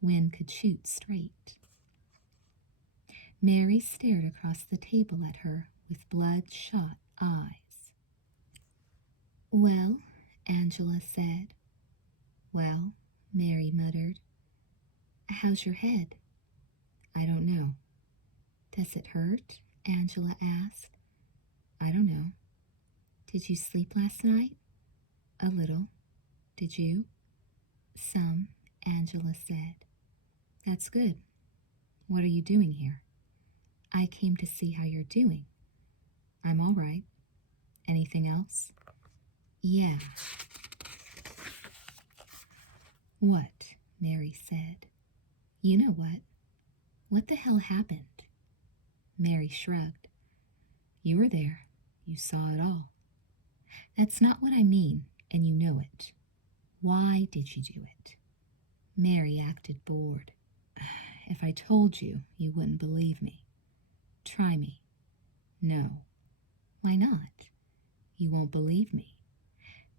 Wynne could shoot straight. Mary stared across the table at her with bloodshot eyes. "Well," Angela said. "Well," Mary muttered. "How's your head?" "I don't know." "Does it hurt?" Angela asked. "I don't know." "Did you sleep last night?" "A little. Did you?" "Some," Angela said. "That's good. What are you doing here?" "I came to see how you're doing." "I'm all right. Anything else?" "Yeah." "What?" Mary said. "You know what. What the hell happened?" Mary shrugged. "You were there. You saw it all." "That's not what I mean, and you know it. Why did you do it?" Mary acted bored. "If I told you, you wouldn't believe me. Try me." "No." "Why not?" "You won't believe me."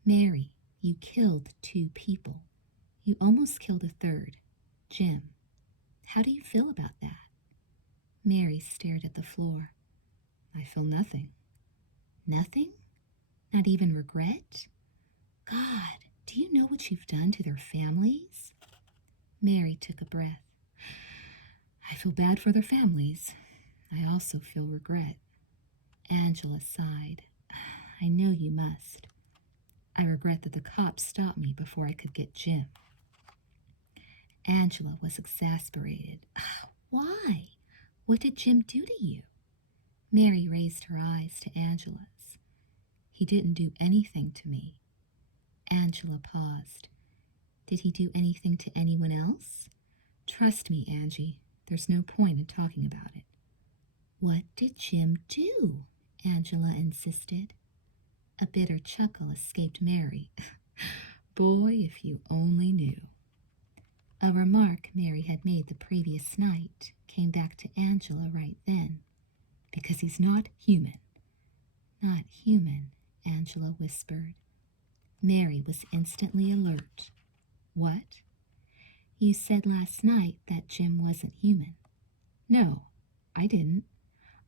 "Mary, you killed 2 people. You almost killed a third, Jim. How do you feel about that?" Mary stared at the floor. "I feel nothing." "Nothing? Not even regret? God, do you know what you've done to their families?" Mary took a breath. "I feel bad for their families. I also feel regret." Angela sighed. "I know you must. I regret that the cops stopped me before I could get Jim." Angela was exasperated. "Why? What did Jim do to you?" Mary raised her eyes to Angela's. "He didn't do anything to me." Angela paused. "Did he do anything to anyone else?" "Trust me, Angie. There's no point in talking about it." "What did Jim do?" Angela insisted. A bitter chuckle escaped Mary. "Boy, if you only knew." A remark Mary had made the previous night came back to Angela right then. Because he's not human. Not human, Angela whispered. Mary was instantly alert. What? You said last night that Jim wasn't human. No, I didn't.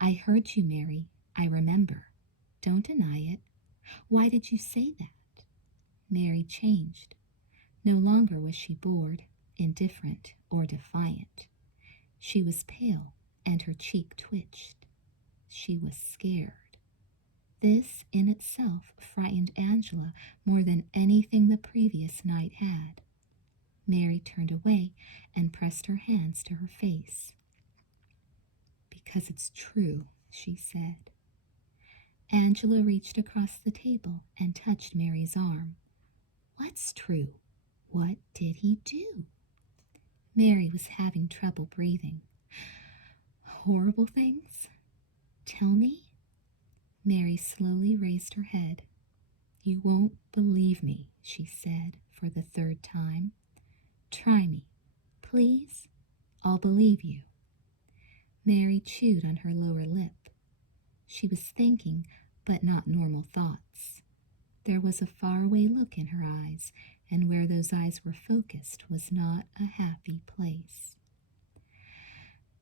I heard you, Mary. I remember. Don't deny it. Why did you say that? Mary changed. No longer was she bored, indifferent, or defiant. She was pale, and her cheek twitched. She was scared. This in itself frightened Angela more than anything the previous night had. Mary turned away and pressed her hands to her face. Because it's true, she said. Angela reached across the table and touched Mary's arm. What's true? What did he do? Mary was having trouble breathing. Horrible things? Tell me? Mary slowly raised her head. You won't believe me, she said for the third time. Try me, please. I'll believe you. Mary chewed on her lower lip. She was thinking, but not normal thoughts. There was a faraway look in her eyes, and where those eyes were focused was not a happy place.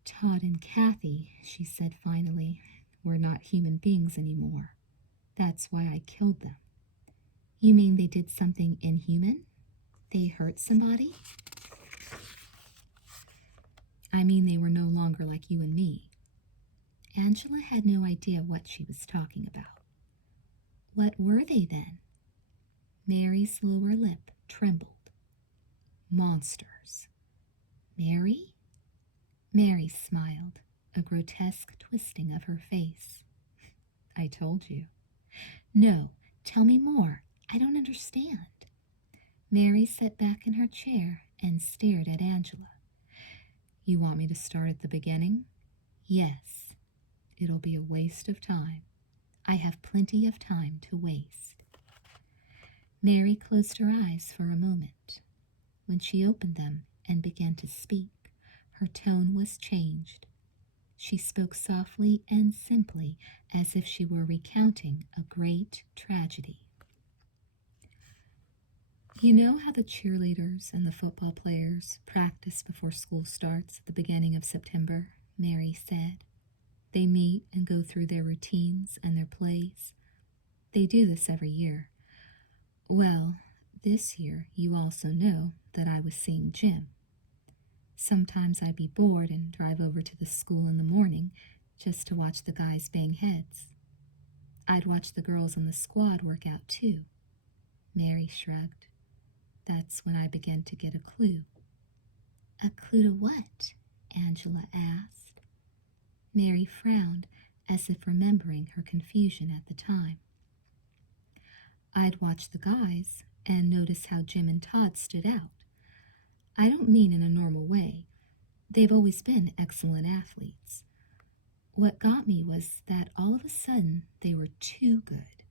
Todd and Kathy, she said finally, were not human beings anymore. That's why I killed them. You mean they did something inhuman? They hurt somebody? I mean they were no longer like you and me. Angela had no idea what she was talking about. What were they then? Mary's lower lip trembled. Monsters. Mary? Mary smiled, a grotesque twisting of her face. I told you. No, tell me more. I don't understand. Mary sat back in her chair and stared at Angela. You want me to start at the beginning? Yes. It'll be a waste of time. I have plenty of time to waste. Mary closed her eyes for a moment. When she opened them and began to speak, her tone was changed. She spoke softly and simply, as if she were recounting a great tragedy. You know how the cheerleaders and the football players practice before school starts at the beginning of September? Mary said. They meet and go through their routines and their plays. They do this every year. Well, this year you also know that I was seeing Jim. Sometimes I'd be bored and drive over to the school in the morning just to watch the guys bang heads. I'd watch the girls in the squad work out too. Mary shrugged. That's when I began to get a clue. A clue to what? Angela asked. Mary frowned, as if remembering her confusion at the time. I'd watch the guys and notice how Jim and Todd stood out. I don't mean in a normal way. They've always been excellent athletes. What got me was that all of a sudden they were too good.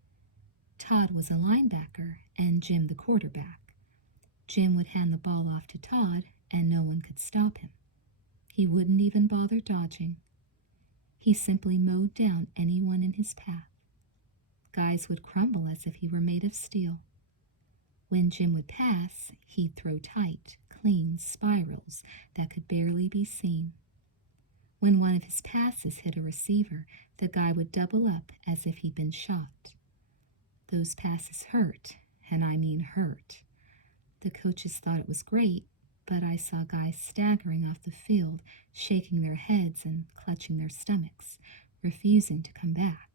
Todd was a linebacker and Jim the quarterback. Jim would hand the ball off to Todd and no one could stop him. He wouldn't even bother dodging. He simply mowed down anyone in his path. Guys would crumble as if he were made of steel. When Jim would pass, he'd throw tight, clean spirals that could barely be seen. When one of his passes hit a receiver, the guy would double up as if he'd been shot. Those passes hurt, and I mean hurt. The coaches thought it was great, but I saw guys staggering off the field, shaking their heads and clutching their stomachs, refusing to come back.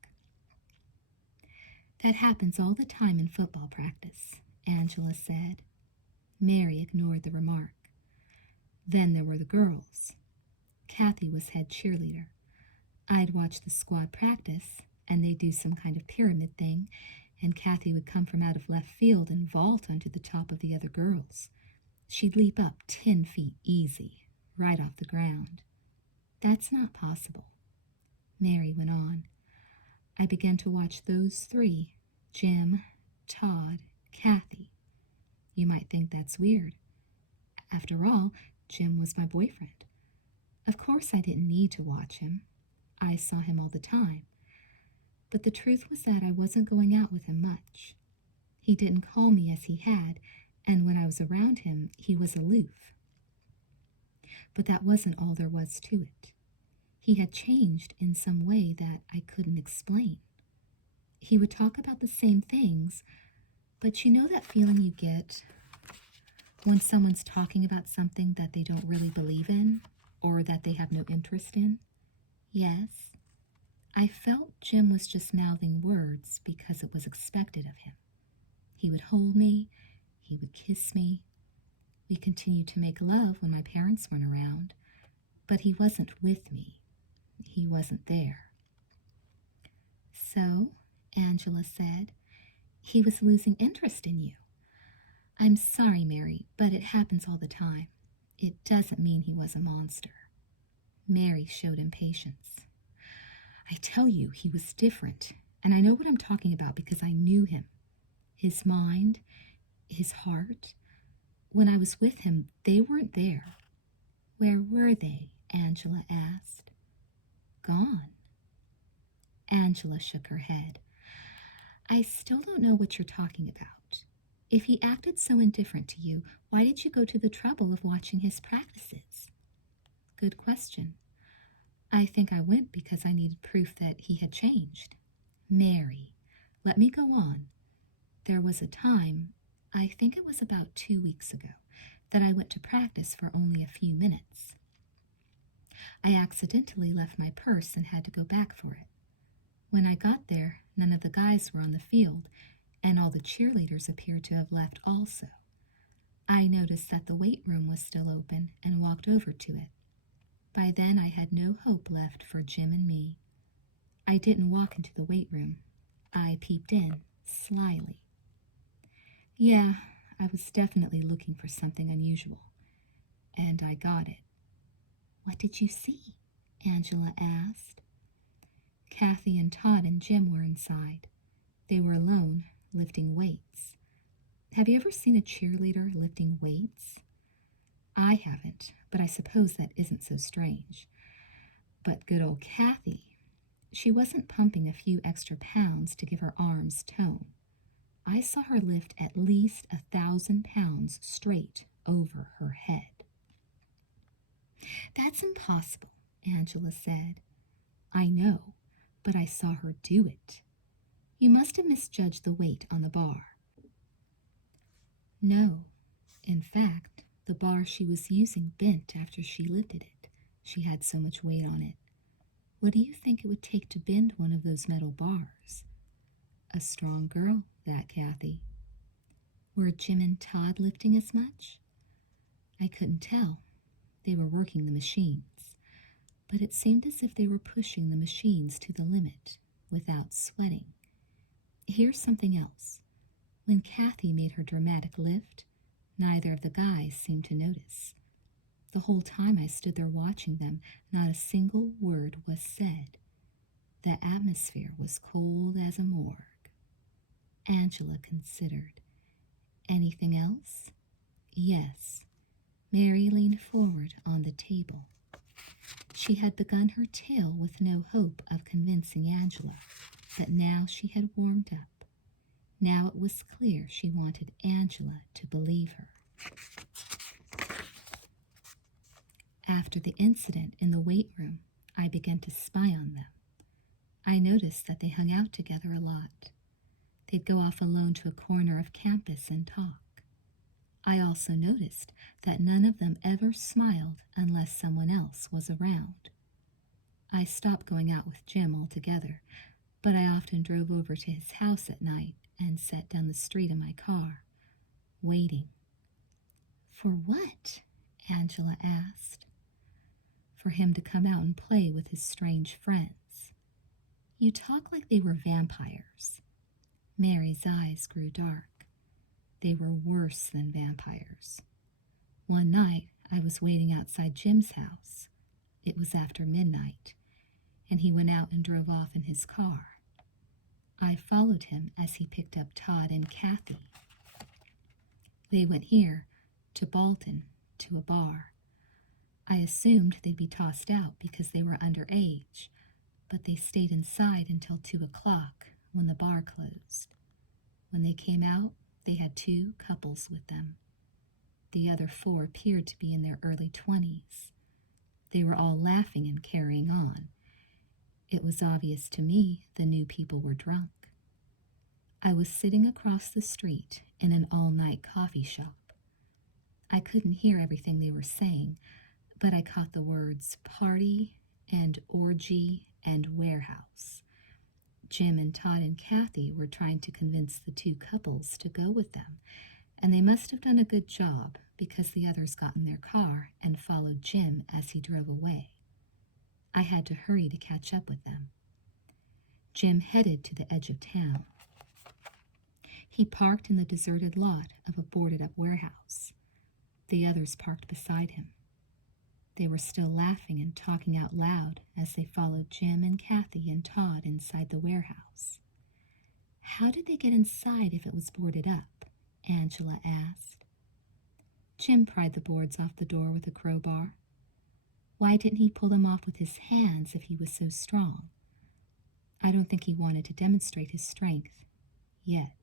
That happens all the time in football practice, Angela said. Mary ignored the remark. Then there were the girls. Kathy was head cheerleader. I'd watch the squad practice, and they'd do some kind of pyramid thing, and Kathy would come from out of left field and vault onto the top of the other girls. She'd leap up 10 feet easy, right off the ground. That's not possible. Mary went on. I began to watch those three, Jim, Todd, Kathy. You might think that's weird. After all, Jim was my boyfriend. Of course, I didn't need to watch him. I saw him all the time. But the truth was that I wasn't going out with him much. He didn't call me as he had, and when I was around him, he was aloof. But that wasn't all there was to it. He had changed in some way that I couldn't explain. He would talk about the same things, but you know that feeling you get when someone's talking about something that they don't really believe in or that they have no interest in? Yes, I felt Jim was just mouthing words because it was expected of him. He would hold me, he would kiss me. We continued to make love when my parents weren't around, but he wasn't with me. He wasn't there. So, Angela said, he was losing interest in you. I'm sorry, Mary, but it happens all the time. It doesn't mean he was a monster. Mary showed impatience. I tell you, he was different, and I know what I'm talking about because I knew him. His mind, his heart. When I was with him, they weren't there. Where were they? Angela asked. Gone. Angela shook her head. I still don't know what you're talking about. If he acted so indifferent to you, why did you go to the trouble of watching his practices? Good question. I think I went because I needed proof that he had changed. Mary, let me go on. There was a time, I think it was about 2 weeks ago, that I went to practice for only a few minutes. I accidentally left my purse and had to go back for it. When I got there, none of the guys were on the field, and all the cheerleaders appeared to have left also. I noticed that the weight room was still open and walked over to it. By then I had no hope left for Jim and me. I didn't walk into the weight room. I peeped in, slyly. Yeah, I was definitely looking for something unusual, and I got it. What did you see? Angela asked. Kathy and Todd and Jim were inside. They were alone, lifting weights. Have you ever seen a cheerleader lifting weights? I haven't, but I suppose that isn't so strange. But good old Kathy, she wasn't pumping a few extra pounds to give her arms tone. I saw her lift at least 1,000 pounds straight over her head. That's impossible, Angela said. I know, but I saw her do it. You must have misjudged the weight on the bar. No, in fact, the bar she was using bent after she lifted it. She had so much weight on it. What do you think it would take to bend one of those metal bars? A strong girl, that Kathy. Were Jim and Todd lifting as much? I couldn't tell. They were working the machines, but it seemed as if they were pushing the machines to the limit without sweating. Here's something else. When Kathy made her dramatic lift, neither of the guys seemed to notice. The whole time I stood there watching them, not a single word was said. The atmosphere was cold as a morgue. Angela considered. Anything else? Yes. Mary leaned forward on the table. She had begun her tale with no hope of convincing Angela, but now she had warmed up. Now it was clear she wanted Angela to believe her. After the incident in the weight room, I began to spy on them. I noticed that they hung out together a lot. They'd go off alone to a corner of campus and talk. I also noticed that none of them ever smiled unless someone else was around. I stopped going out with Jim altogether, but I often drove over to his house at night and sat down the street in my car, waiting. For what? Angela asked. For him to come out and play with his strange friends. You talk like they were vampires. Mary's eyes grew dark. They were worse than vampires. One night, I was waiting outside Jim's house. It was after midnight, and he went out and drove off in his car. I followed him as he picked up Todd and Kathy. They went here, to Bolton, to a bar. I assumed they'd be tossed out because they were underage, but they stayed inside until 2 o'clock when the bar closed. When they came out, they had 2 couples with them. The other 4 appeared to be in their early 20s. They were all laughing and carrying on. It was obvious to me the new people were drunk. I was sitting across the street in an all-night coffee shop. I couldn't hear everything they were saying, but I caught the words party and orgy and warehouse. Jim and Todd and Kathy were trying to convince the 2 couples to go with them, and they must have done a good job because the others got in their car and followed Jim as he drove away. I had to hurry to catch up with them. Jim headed to the edge of town. He parked in the deserted lot of a boarded-up warehouse. The others parked beside him. They were still laughing and talking out loud as they followed Jim and Kathy and Todd inside the warehouse. "How did they get inside if it was boarded up?" Angela asked. Jim pried the boards off the door with a crowbar. Why didn't he pull them off with his hands if he was so strong? I don't think he wanted to demonstrate his strength yet.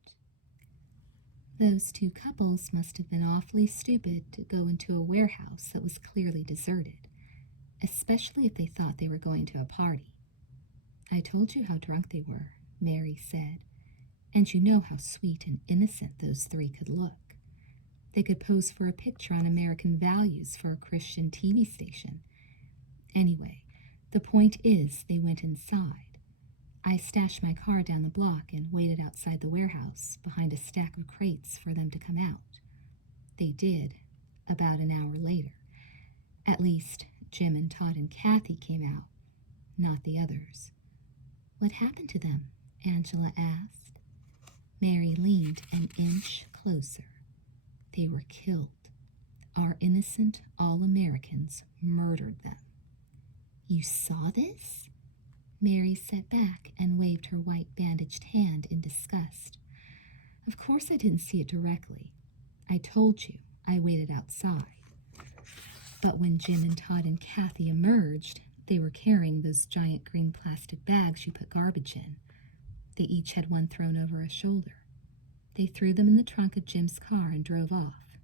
Those 2 couples must have been awfully stupid to go into a warehouse that was clearly deserted, especially if they thought they were going to a party. "I told you how drunk they were," Mary said, "and you know how sweet and innocent those 3 could look. They could pose for a picture on American Values for a Christian TV station. Anyway, the point is they went inside. I stashed my car down the block and waited outside the warehouse behind a stack of crates for them to come out. They did, about an hour later. At least, Jim and Todd and Kathy came out, not the others." "What happened to them?" Angela asked. Mary leaned an inch closer. "They were killed. Our innocent All-Americans murdered them." "You saw this?" Mary sat back and waved her white bandaged hand in disgust. "Of course I didn't see it directly. I told you I waited outside. But when Jim and Todd and Kathy emerged, they were carrying those giant green plastic bags you put garbage in. They each had one thrown over a shoulder. They threw them in the trunk of Jim's car and drove off.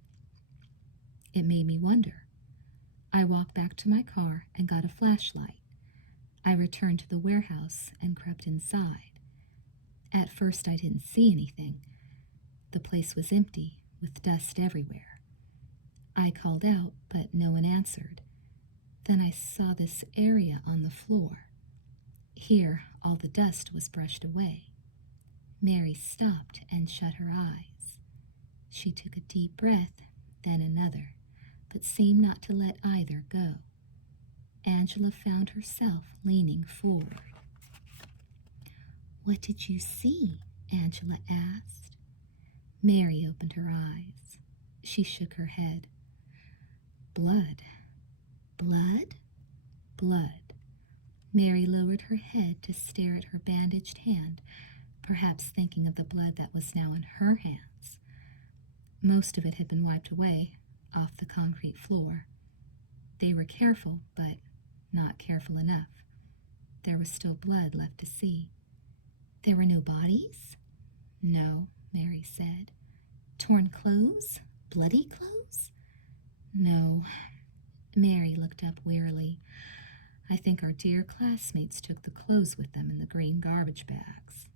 It made me wonder. I walked back to my car and got a flashlight. I returned to the warehouse and crept inside. At first I didn't see anything. The place was empty, with dust everywhere. I called out, but no one answered. Then I saw this area on the floor. Here, all the dust was brushed away." Mary stopped and shut her eyes. She took a deep breath, then another, but seemed not to let either go. Angela found herself leaning forward. "What did you see?" Angela asked. Mary opened her eyes. She shook her head. "Blood." "Blood?" "Blood." Mary lowered her head to stare at her bandaged hand, perhaps thinking of the blood that was now on her hands. Most of it had been wiped away, off the concrete floor. They were careful, but not careful enough. There was still blood left to see. "There were no bodies?" "No," Mary said. "Torn clothes? Bloody clothes?" "No." Mary looked up wearily. "I think our dear classmates took the clothes with them in the green garbage bags."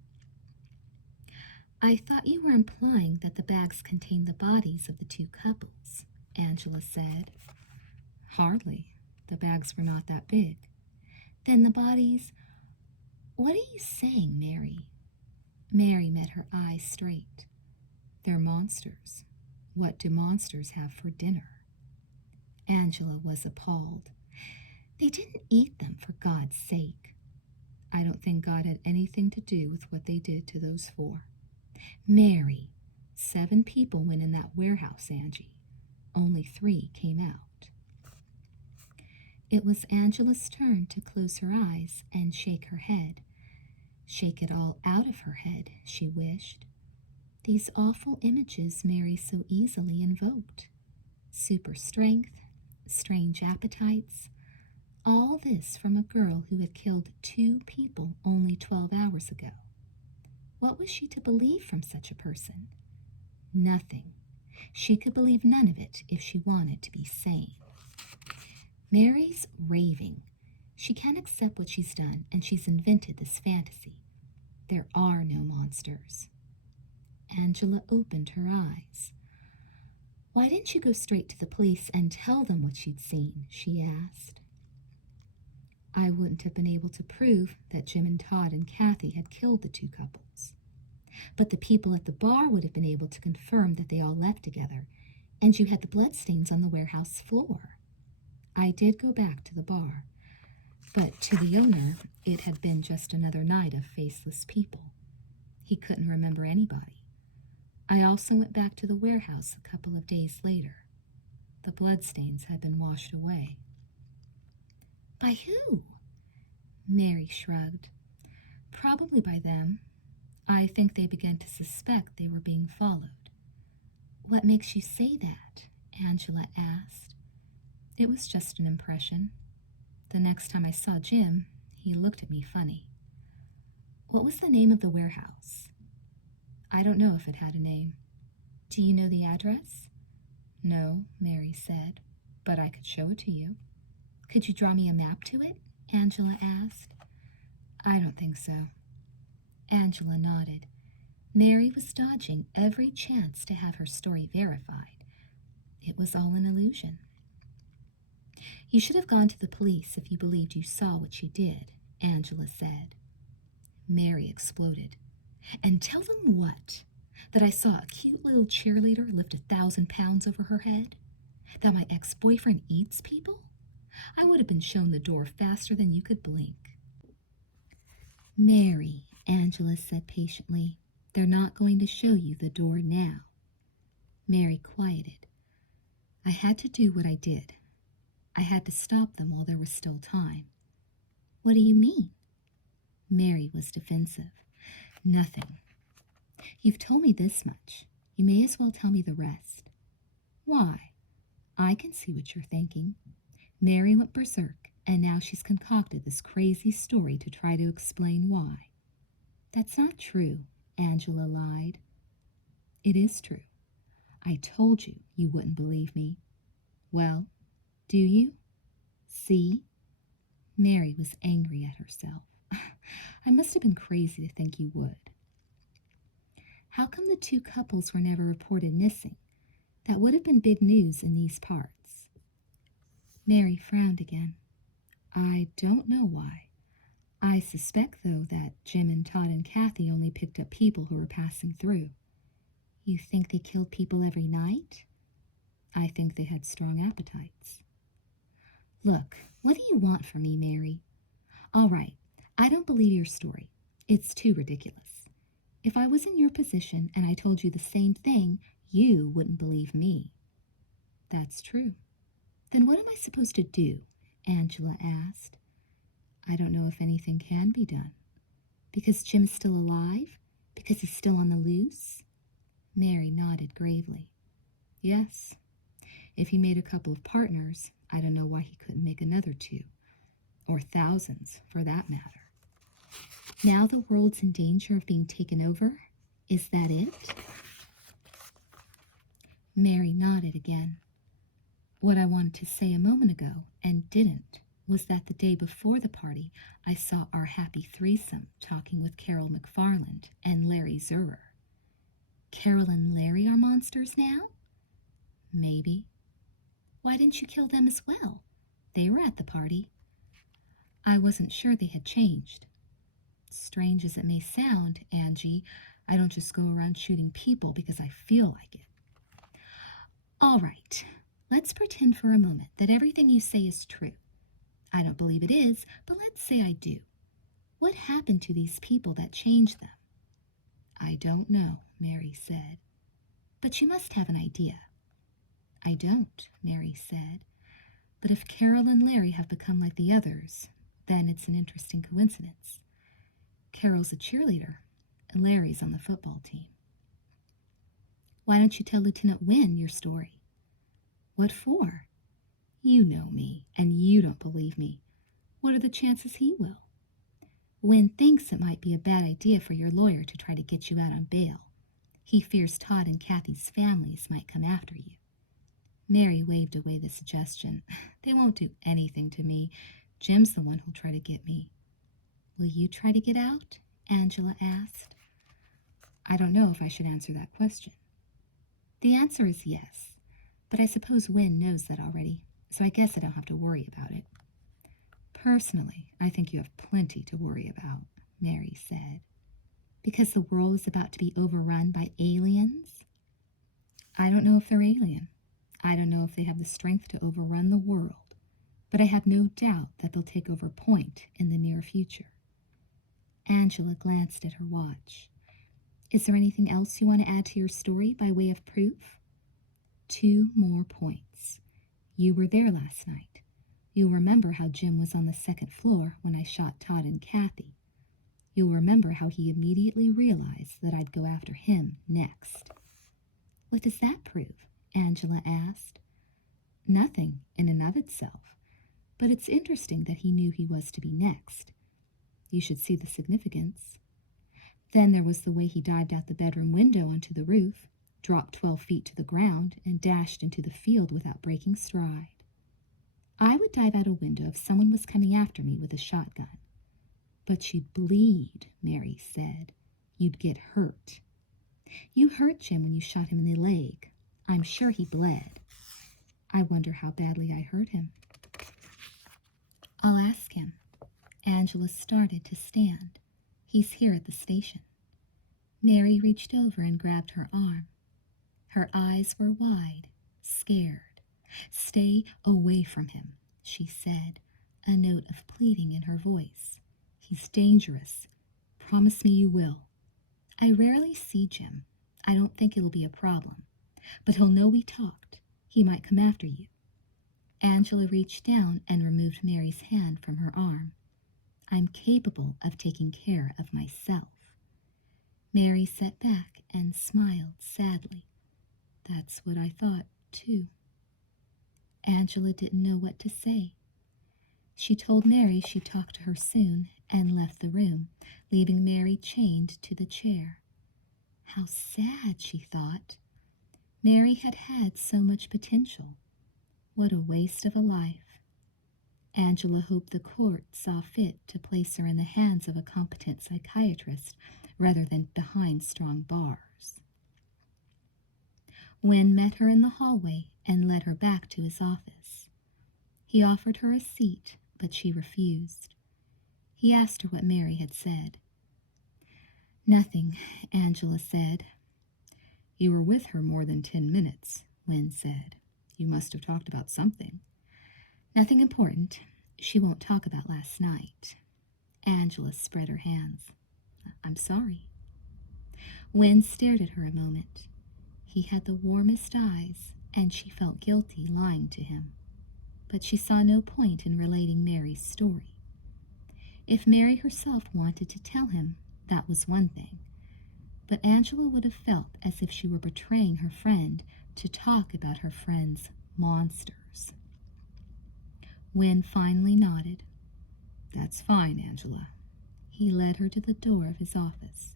"I thought you were implying that the bags contained the bodies of the 2 couples," Angela said. "Hardly. The bags were not that big." "Then the bodies—" "What are you saying, Mary?" Mary met her eyes straight. "They're monsters. What do monsters have for dinner?" Angela was appalled. "They didn't eat them, for God's sake." "I don't think God had anything to do with what they did to those 4. "Mary, 7 people went in that warehouse, Angie. Only 3 came out." It was Angela's turn to close her eyes and shake her head. Shake it all out of her head, she wished. These awful images Mary so easily invoked. super strength, strange appetites, all this from a girl who had killed 2 people only 12 hours ago. What was she to believe from such a person? Nothing. She could believe none of it if she wanted to be sane. Mary's raving. She can't accept what she's done, and she's invented this fantasy. There are no monsters. Angela opened her eyes. Why didn't you go straight to the police and tell them what she'd seen? She asked. I wouldn't have been able to prove that Jim and Todd and Kathy had killed the 2 couples. But the people at the bar would have been able to confirm that they all left together, and you had the bloodstains on the warehouse floor. I did go back to the bar, but to the owner, it had been just another night of faceless people. He couldn't remember anybody. I also went back to the warehouse a couple of days later. The bloodstains had been washed away. By who? Mary shrugged. Probably by them. I think they began to suspect they were being followed. What makes you say that? Angela asked. It was just an impression. The next time I saw Jim, he looked at me funny. What was the name of the warehouse? I don't know if it had a name. Do you know the address? No, Mary said, but I could show it to you. Could you draw me a map to it? Angela asked. I don't think so. Angela nodded. Mary was dodging every chance to have her story verified. It was all an illusion. You should have gone to the police if you believed you saw what you did, Angela said. Mary exploded. And tell them what? That I saw a cute little cheerleader lift 1,000 pounds over her head? That my ex-boyfriend eats people? I would have been shown the door faster than you could blink. Mary, Angela said patiently, they're not going to show you the door now. Mary quieted. I had to do what I did. I had to stop them while there was still time. What do you mean? Mary was defensive. Nothing. You've told me this much. You may as well tell me the rest. Why? I can see what you're thinking. Mary went berserk, and now she's concocted this crazy story to try to explain why. That's not true, Angela lied. It is true. I told you you wouldn't believe me. Well, do you? See? Mary was angry at herself. I must have been crazy to think you would. How come the 2 couples were never reported missing? That would have been big news in these parts. Mary frowned again. I don't know why. I suspect, though, that Jim and Todd and Kathy only picked up people who were passing through. You think they killed people every night? I think they had strong appetites. Look, what do you want from me, Mary? All right, I don't believe your story. It's too ridiculous. If I was in your position and I told you the same thing, you wouldn't believe me. That's true. Then what am I supposed to do? Angela asked. I don't know if anything can be done. Because Jim is still alive? Because he's still on the loose? Mary nodded gravely. Yes. If he made a couple of partners, I don't know why he couldn't make another 2. Or thousands, for that matter. Now the world's in danger of being taken over? Is that it? Mary nodded again. What I wanted to say a moment ago, and didn't, was that the day before the party, I saw our happy threesome talking with Carol McFarland and Larry Zurer. Carol and Larry are monsters now? Maybe. Why didn't you kill them as well? They were at the party. I wasn't sure they had changed. Strange as it may sound, Angie, I don't just go around shooting people because I feel like it. All right, let's pretend for a moment that everything you say is true. I don't believe it is, but let's say I do. What happened to these people that changed them? I don't know, Mary said. But you must have an idea. I don't, Mary said. But if Carol and Larry have become like the others, then it's an interesting coincidence. Carol's a cheerleader, and Larry's on the football team. Why don't you tell Lieutenant Wynne your story? What for? You know me, and you don't believe me. What are the chances he will? Wynne thinks it might be a bad idea for your lawyer to try to get you out on bail. He fears Todd and Kathy's families might come after you. Mary waved away the suggestion. They won't do anything to me. Jim's the one who'll try to get me. Will you try to get out? Angela asked. I don't know if I should answer that question. The answer is yes, but I suppose Wynne knows that already, so I guess I don't have to worry about it. Personally, I think you have plenty to worry about, Mary said. Because the world is about to be overrun by aliens? I don't know if they're alien. I don't know if they have the strength to overrun the world, but I have no doubt that they'll take over Point in the near future. Angela glanced at her watch. Is there anything else you want to add to your story by way of proof? 2 more points. You were there last night. You'll remember how Jim was on the 2nd floor when I shot Todd and Kathy. You'll remember how he immediately realized that I'd go after him next. What does that prove? Angela asked. Nothing in and of itself, but it's interesting that he knew he was to be next. You should see the significance. Then there was the way he dived out the bedroom window onto the roof, dropped 12 feet to the ground, and dashed into the field without breaking stride. I would dive out a window if someone was coming after me with a shotgun. But you'd bleed, Mary said. You'd get hurt. You hurt Jim when you shot him in the leg. I'm sure he bled. I wonder how badly I hurt him. I'll ask him. Angela started to stand. He's here at the station. Mary reached over and grabbed her arm. Her eyes were wide, scared. Stay away from him, she said, a note of pleading in her voice. He's dangerous. Promise me you will. I rarely see Jim. I don't think it'll be a problem. But he'll know we talked. He might come after you. Angela reached down and removed Mary's hand from her arm. I'm capable of taking care of myself. Mary sat back and smiled sadly. That's what I thought, too. Angela didn't know what to say. She told Mary she'd talk to her soon and left the room, leaving Mary chained to the chair. How sad, she thought. Mary had had so much potential. What a waste of a life. Angela hoped the court saw fit to place her in the hands of a competent psychiatrist rather than behind strong bars. Wynne met her in the hallway and led her back to his office. He offered her a seat, but she refused. He asked her what Mary had said. Nothing, Angela said. You were with her more than 10 minutes, Wynne said. You must have talked about something. Nothing important. She won't talk about last night. Angela spread her hands. I'm sorry. Wynne stared at her a moment. He had the warmest eyes, and she felt guilty lying to him. But she saw no point in relating Mary's story. If Mary herself wanted to tell him, that was one thing. But Angela would have felt as if she were betraying her friend to talk about her friend's monsters. Wynne finally nodded. That's fine, Angela. He led her to the door of his office.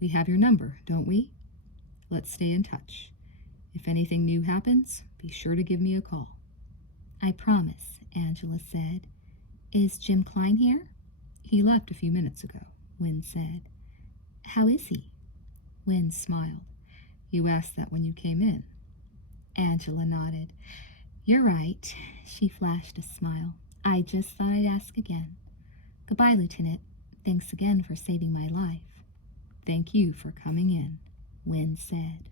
We have your number, don't we? Let's stay in touch. If anything new happens, be sure to give me a call. I promise, Angela said. Is Jim Klein here? He left a few minutes ago, Wynne said. How is he? Wynne smiled. You asked that when you came in. Angela nodded. You're right. She flashed a smile. I just thought I'd ask again. Goodbye, Lieutenant. Thanks again for saving my life. Thank you for coming in, Wynne said.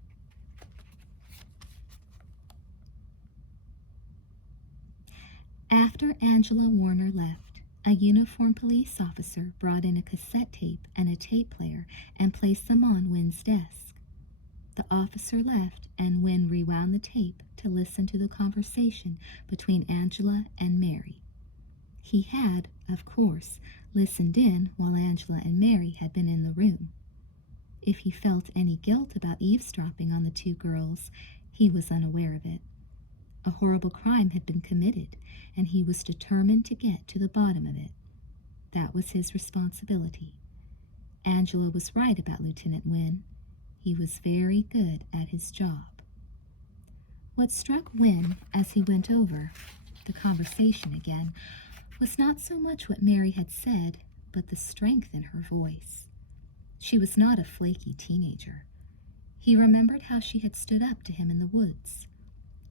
After Angela Warner left, a uniformed police officer brought in a cassette tape and a tape player and placed them on Wynne's desk. The officer left, and Wynne rewound the tape to listen to the conversation between Angela and Mary. He had, of course, listened in while Angela and Mary had been in the room. If he felt any guilt about eavesdropping on the two girls, he was unaware of it. A horrible crime had been committed, and he was determined to get to the bottom of it. That was his responsibility. Angela was right about Lieutenant Wynne. He was very good at his job. What struck Wynne as he went over the conversation again was not so much what Mary had said, but the strength in her voice. She was not a flaky teenager. He remembered how she had stood up to him in the woods.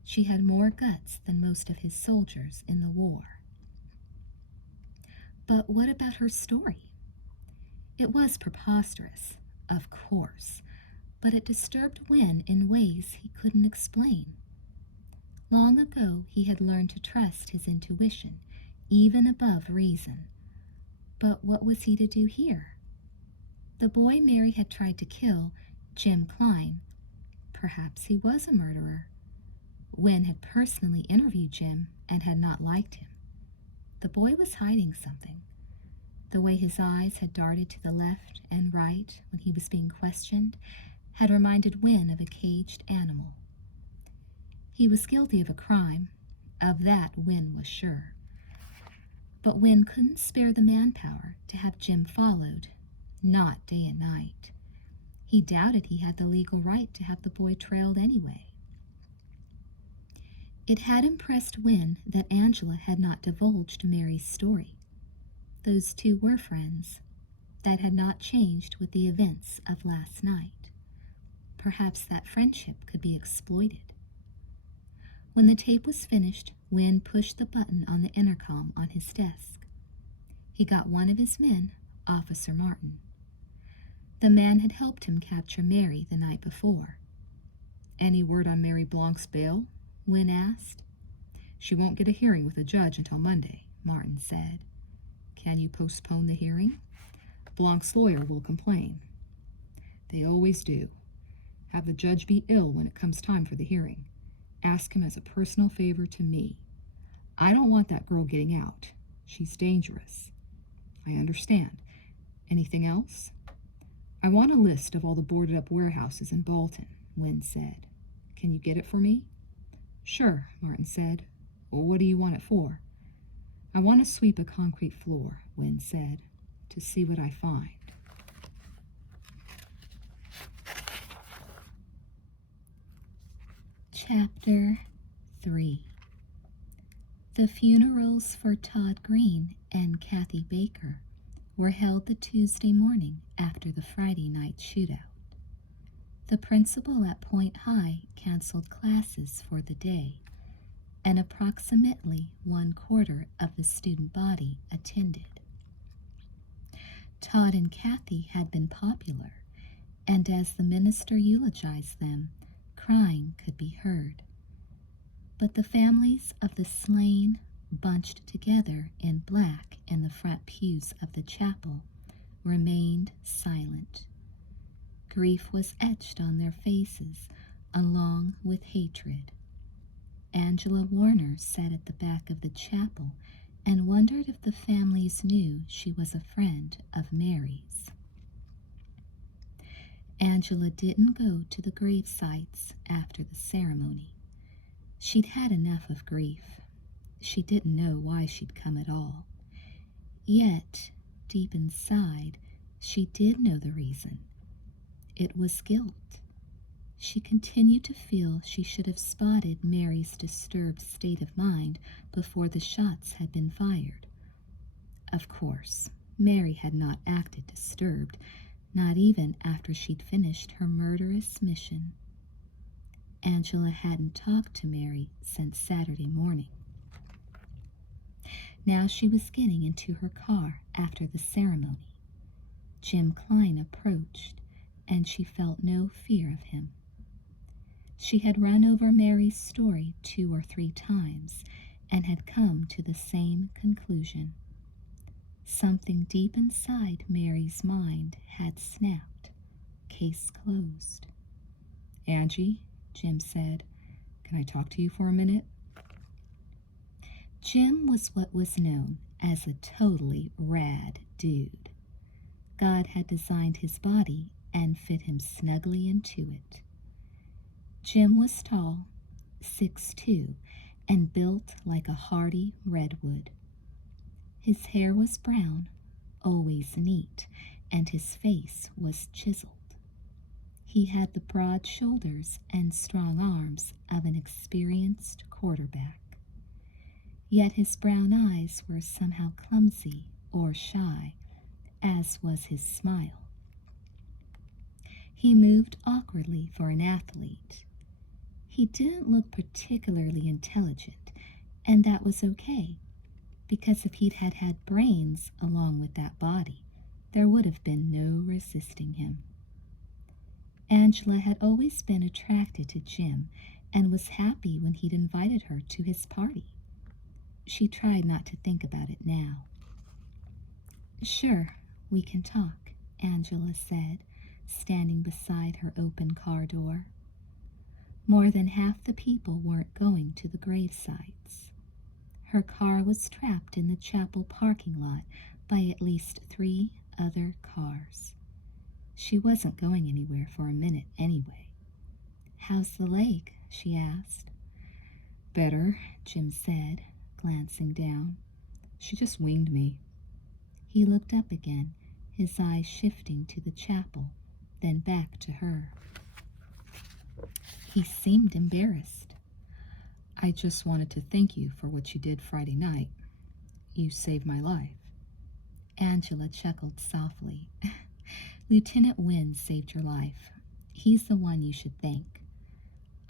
She had more guts than most of his soldiers in the war. But what about her story? It was preposterous, of course, but it disturbed Wynne in ways he couldn't explain. Long ago, he had learned to trust his intuition, even above reason. But what was he to do here? The boy Mary had tried to kill, Jim Klein, perhaps he was a murderer. Wynne had personally interviewed Jim and had not liked him. The boy was hiding something. The way his eyes had darted to the left and right when he was being questioned had reminded Wynne of a caged animal. He was guilty of a crime. Of that, Wynne was sure. But Wynne couldn't spare the manpower to have Jim followed, not day and night. He doubted he had the legal right to have the boy trailed anyway. It had impressed Wynne that Angela had not divulged Mary's story. Those two were friends. That had not changed with the events of last night. Perhaps that friendship could be exploited. When the tape was finished, Wynne pushed the button on the intercom on his desk. He got one of his men, Officer Martin. The man had helped him capture Mary the night before. "Any word on Mary Blanc's bail?" Wynne asked. "She won't get a hearing with a judge until Monday," Martin said. "Can you postpone the hearing?" "Blanc's lawyer will complain." "They always do. Have the judge be ill when it comes time for the hearing. Ask him as a personal favor to me. I don't want that girl getting out. She's dangerous." "I understand. Anything else?" "I want a list of all the boarded-up warehouses in Bolton," Wynne said. "Can you get it for me?" "Sure," Martin said. "Well, what do you want it for?" "I want to sweep a concrete floor," Wynne said, "to see what I find." Chapter 3. The funerals for Todd Green and Kathy Baker were held the Tuesday morning after the Friday night shootout. The principal at Point High canceled classes for the day, and approximately 1/4 of the student body attended. Todd and Kathy had been popular, and as the minister eulogized them, crying could be heard. But the families of the slain, bunched together in black in the front pews of the chapel, remained silent. Grief was etched on their faces, along with hatred. Angela Warner sat at the back of the chapel and wondered if the families knew she was a friend of Mary's. Angela didn't go to the grave sites after the ceremony. She'd had enough of grief. She didn't know why she'd come at all. Yet, deep inside, she did know the reason. It was guilt. She continued to feel she should have spotted Mary's disturbed state of mind before the shots had been fired. Of course, Mary had not acted disturbed, not even after she'd finished her murderous mission. Angela hadn't talked to Mary since Saturday morning. Now she was getting into her car after the ceremony. Jim Klein approached, and she felt no fear of him. She had run over Mary's story 2 or 3 times and had come to the same conclusion. Something deep inside Mary's mind had snapped. Case closed. "Angie," Jim said, "can I talk to you for a minute?" Jim was what was known as a totally rad dude. God had designed his body and fit him snugly into it. Jim was tall, 6'2", and built like a hardy redwood. His hair was brown, always neat, and his face was chiseled. He had the broad shoulders and strong arms of an experienced quarterback. Yet his brown eyes were somehow clumsy or shy, as was his smile. He moved awkwardly for an athlete. He didn't look particularly intelligent, and that was okay, because if he'd had brains along with that body, there would have been no resisting him. Angela had always been attracted to Jim and was happy when he'd invited her to his party. She tried not to think about it now. "Sure, we can talk," Angela said, standing beside her open car door. More than half the people weren't going to the gravesites. Her car was trapped in the chapel parking lot by at least 3 other cars. She wasn't going anywhere for a minute anyway. "How's the leg?" she asked. "Better," Jim said, glancing down. "She just winged me." He looked up again, his eyes shifting to the chapel, then back to her. He seemed embarrassed. "I just wanted to thank you for what you did Friday night. You saved my life." Angela chuckled softly. "Lieutenant Wynne saved your life. He's the one you should thank."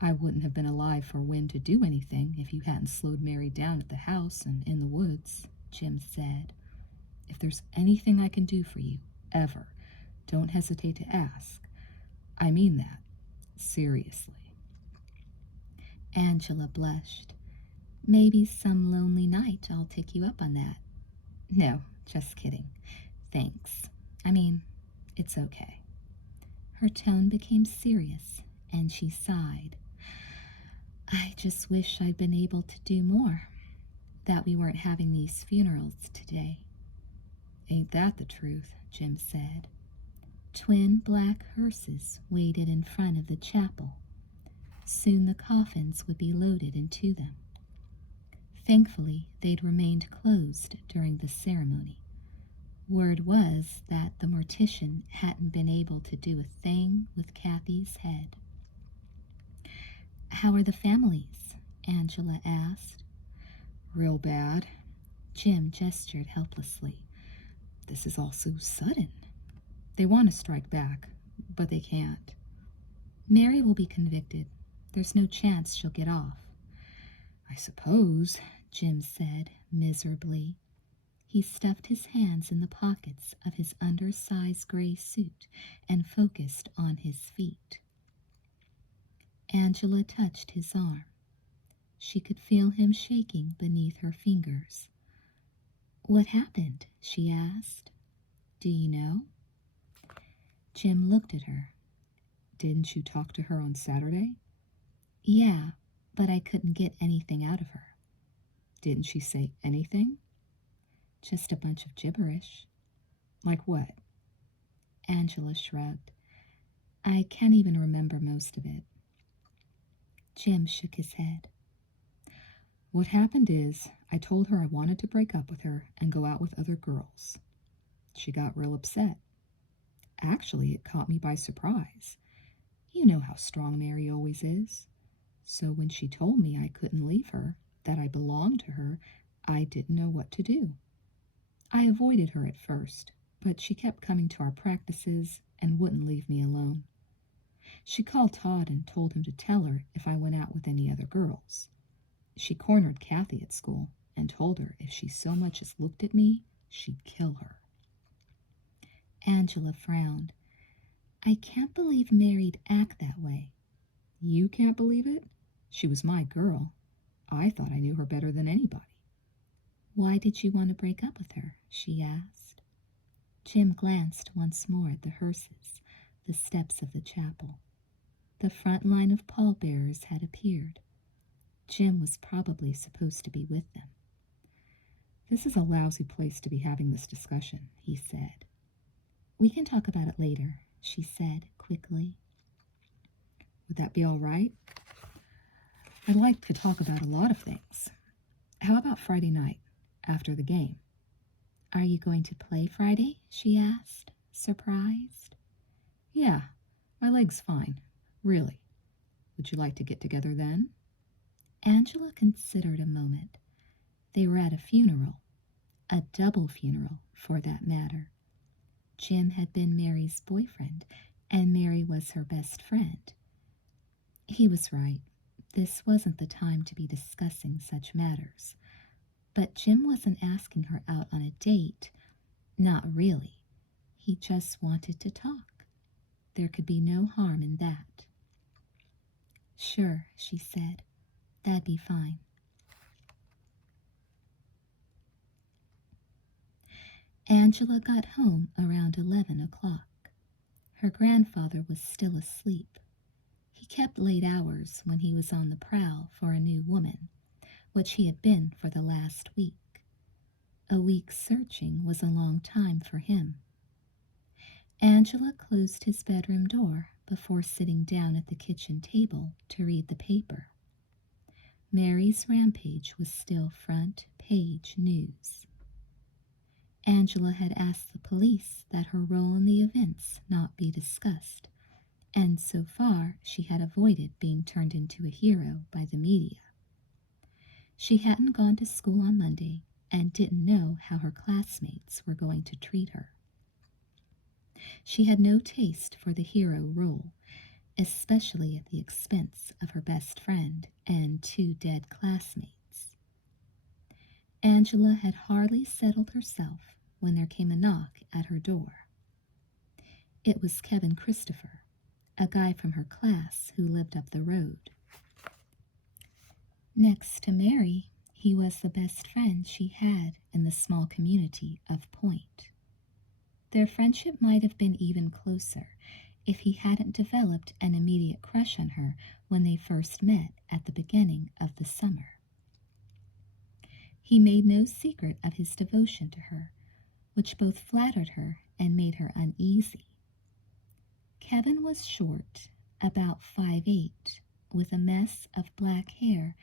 "I wouldn't have been alive for Wynne to do anything if you hadn't slowed Mary down at the house and in the woods," Jim said. "If there's anything I can do for you, ever, don't hesitate to ask. I mean that, seriously." Angela blushed. "Maybe some lonely night I'll take you up on that." "No, just kidding. Thanks. I mean, it's okay." Her tone became serious, and she sighed. "I just wish I'd been able to do more, that we weren't having these funerals today." "Ain't that the truth?" Jim said. Twin black hearses waited in front of the chapel. Soon the coffins would be loaded into them. Thankfully, they'd remained closed during the ceremony. Word was that the mortician hadn't been able to do a thing with Kathy's head. "How are the families?" Angela asked. "Real bad." Jim gestured helplessly. "This is all so sudden. They want to strike back, but they can't." "Mary will be convicted. There's no chance she'll get off." "I suppose," Jim said miserably. He stuffed his hands in the pockets of his undersized gray suit and focused on his feet. Angela touched his arm. She could feel him shaking beneath her fingers. "What happened?" she asked. "Do you know?" Jim looked at her. "Didn't you talk to her on Saturday?" "Yeah, but I couldn't get anything out of her." "Didn't she say anything?" "Just a bunch of gibberish." "Like what?" Angela shrugged. "I can't even remember most of it." Jim shook his head. "What happened is, I told her I wanted to break up with her and go out with other girls. She got real upset. Actually, it caught me by surprise. You know how strong Mary always is. So when she told me I couldn't leave her, that I belonged to her, I didn't know what to do. I avoided her at first, but she kept coming to our practices and wouldn't leave me alone. She called Todd and told him to tell her if I went out with any other girls. She cornered Kathy at school and told her if she so much as looked at me, she'd kill her." Angela frowned. "I can't believe Mary'd act that way." "You can't believe it? She was my girl. I thought I knew her better than anybody." "Why did you want to break up with her?" she asked. Jim glanced once more at the hearses, the steps of the chapel. The front line of pallbearers had appeared. Jim was probably supposed to be with them. "This is a lousy place to be having this discussion," he said. "We can talk about it later," she said quickly. "Would that be all right?" I'd like to talk about a lot of things. How about Friday night, after the game? Are you going to play Friday? She asked, surprised. Yeah, my leg's fine. Really. Would you like to get together then? Angela considered a moment. They were at a funeral, a double funeral for that matter. Jim had been Mary's boyfriend, and Mary was her best friend. He was right. This wasn't the time to be discussing such matters. But Jim wasn't asking her out on a date. Not really. He just wanted to talk. There could be no harm in that. Sure, she said. That'd be fine. Angela got home around 11 o'clock. Her grandfather was still asleep. He kept late hours when he was on the prowl for a new woman, which he had been for the last week. A week searching was a long time for him. Angela closed his bedroom door before sitting down at the kitchen table to read the paper. Mary's rampage was still front page news. Angela had asked the police that her role in the events not be discussed, and so far she had avoided being turned into a hero by the media. She hadn't gone to school on Monday and didn't know how her classmates were going to treat her. She had no taste for the hero role, especially at the expense of her best friend and 2 dead classmates. Angela had hardly settled herself when there came a knock at her door. It was Kevin Christopher, a guy from her class who lived up the road. Next to Mary, he was the best friend she had in the small community of Point. Their friendship might have been even closer if he hadn't developed an immediate crush on her when they first met at the beginning of the summer. He made no secret of his devotion to her, which both flattered her and made her uneasy. Kevin was short, about 5'8", with a mess of black hair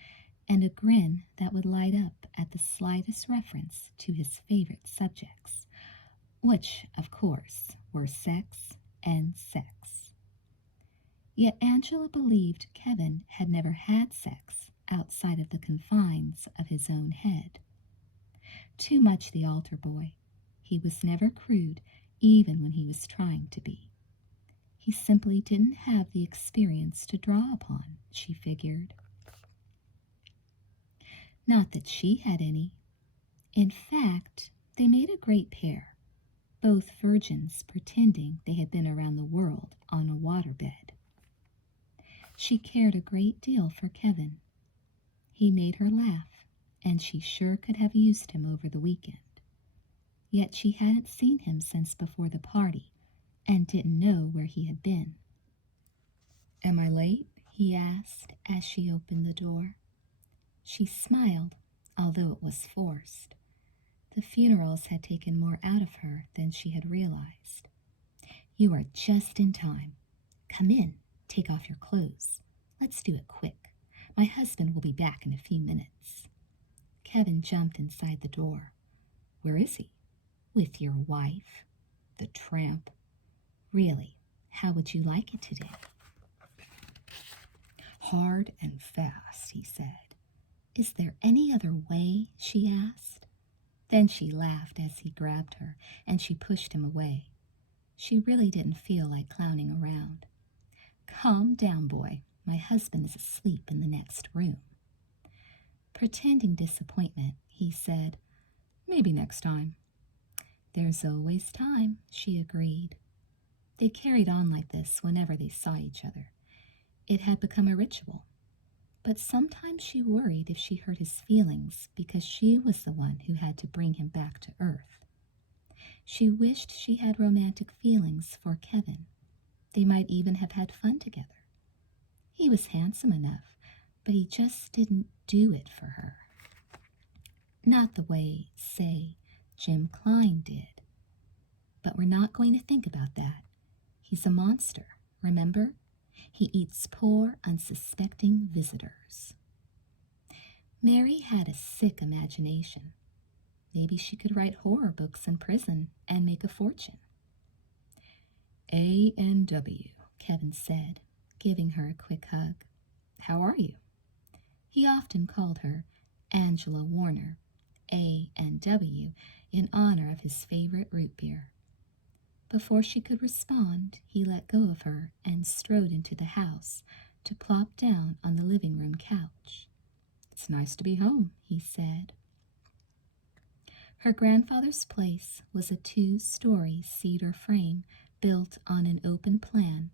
and a grin that would light up at the slightest reference to his favorite subjects, which, of course, were sex and sex. Yet Angela believed Kevin had never had sex outside of the confines of his own head. Too much the altar boy. He was never crude, even when he was trying to be. He simply didn't have the experience to draw upon, she figured. Not that she had any. In fact, they made a great pair, both virgins pretending they had been around the world on a waterbed. She cared a great deal for Kevin. He made her laugh, and she sure could have used him over the weekend. Yet she hadn't seen him since before the party, and didn't know where he had been. Am I late? He asked as she opened the door. She smiled, although it was forced. The funerals had taken more out of her than she had realized. You are just in time. Come in, take off your clothes. Let's do it quick. My husband will be back in a few minutes. Kevin jumped inside the door. Where is he? With your wife. The tramp. Really, how would you like it today? Hard and fast, he said. Is there any other way? She asked. Then she laughed as he grabbed her, and she pushed him away. She really didn't feel like clowning around. Calm down, boy. My husband is asleep in the next room. Pretending disappointment, he said, Maybe next time. There's always time, she agreed. They carried on like this whenever they saw each other. It had become a ritual. But sometimes she worried if she hurt his feelings because she was the one who had to bring him back to earth. She wished she had romantic feelings for Kevin. They might even have had fun together. He was handsome enough, but he just didn't do it for her. Not the way, say, Jim Klein did. But we're not going to think about that. He's a monster, remember? He eats poor, unsuspecting visitors. Mary had a sick imagination. Maybe she could write horror books in prison and make a fortune. A&W, Kevin said, giving her a quick hug. How are you? He often called her Angela Warner, A&W, in honor of his favorite root beer. Before she could respond, he let go of her and strode into the house to plop down on the living room couch. It's nice to be home, he said. Her grandfather's place was a 2-story cedar frame built on an open plan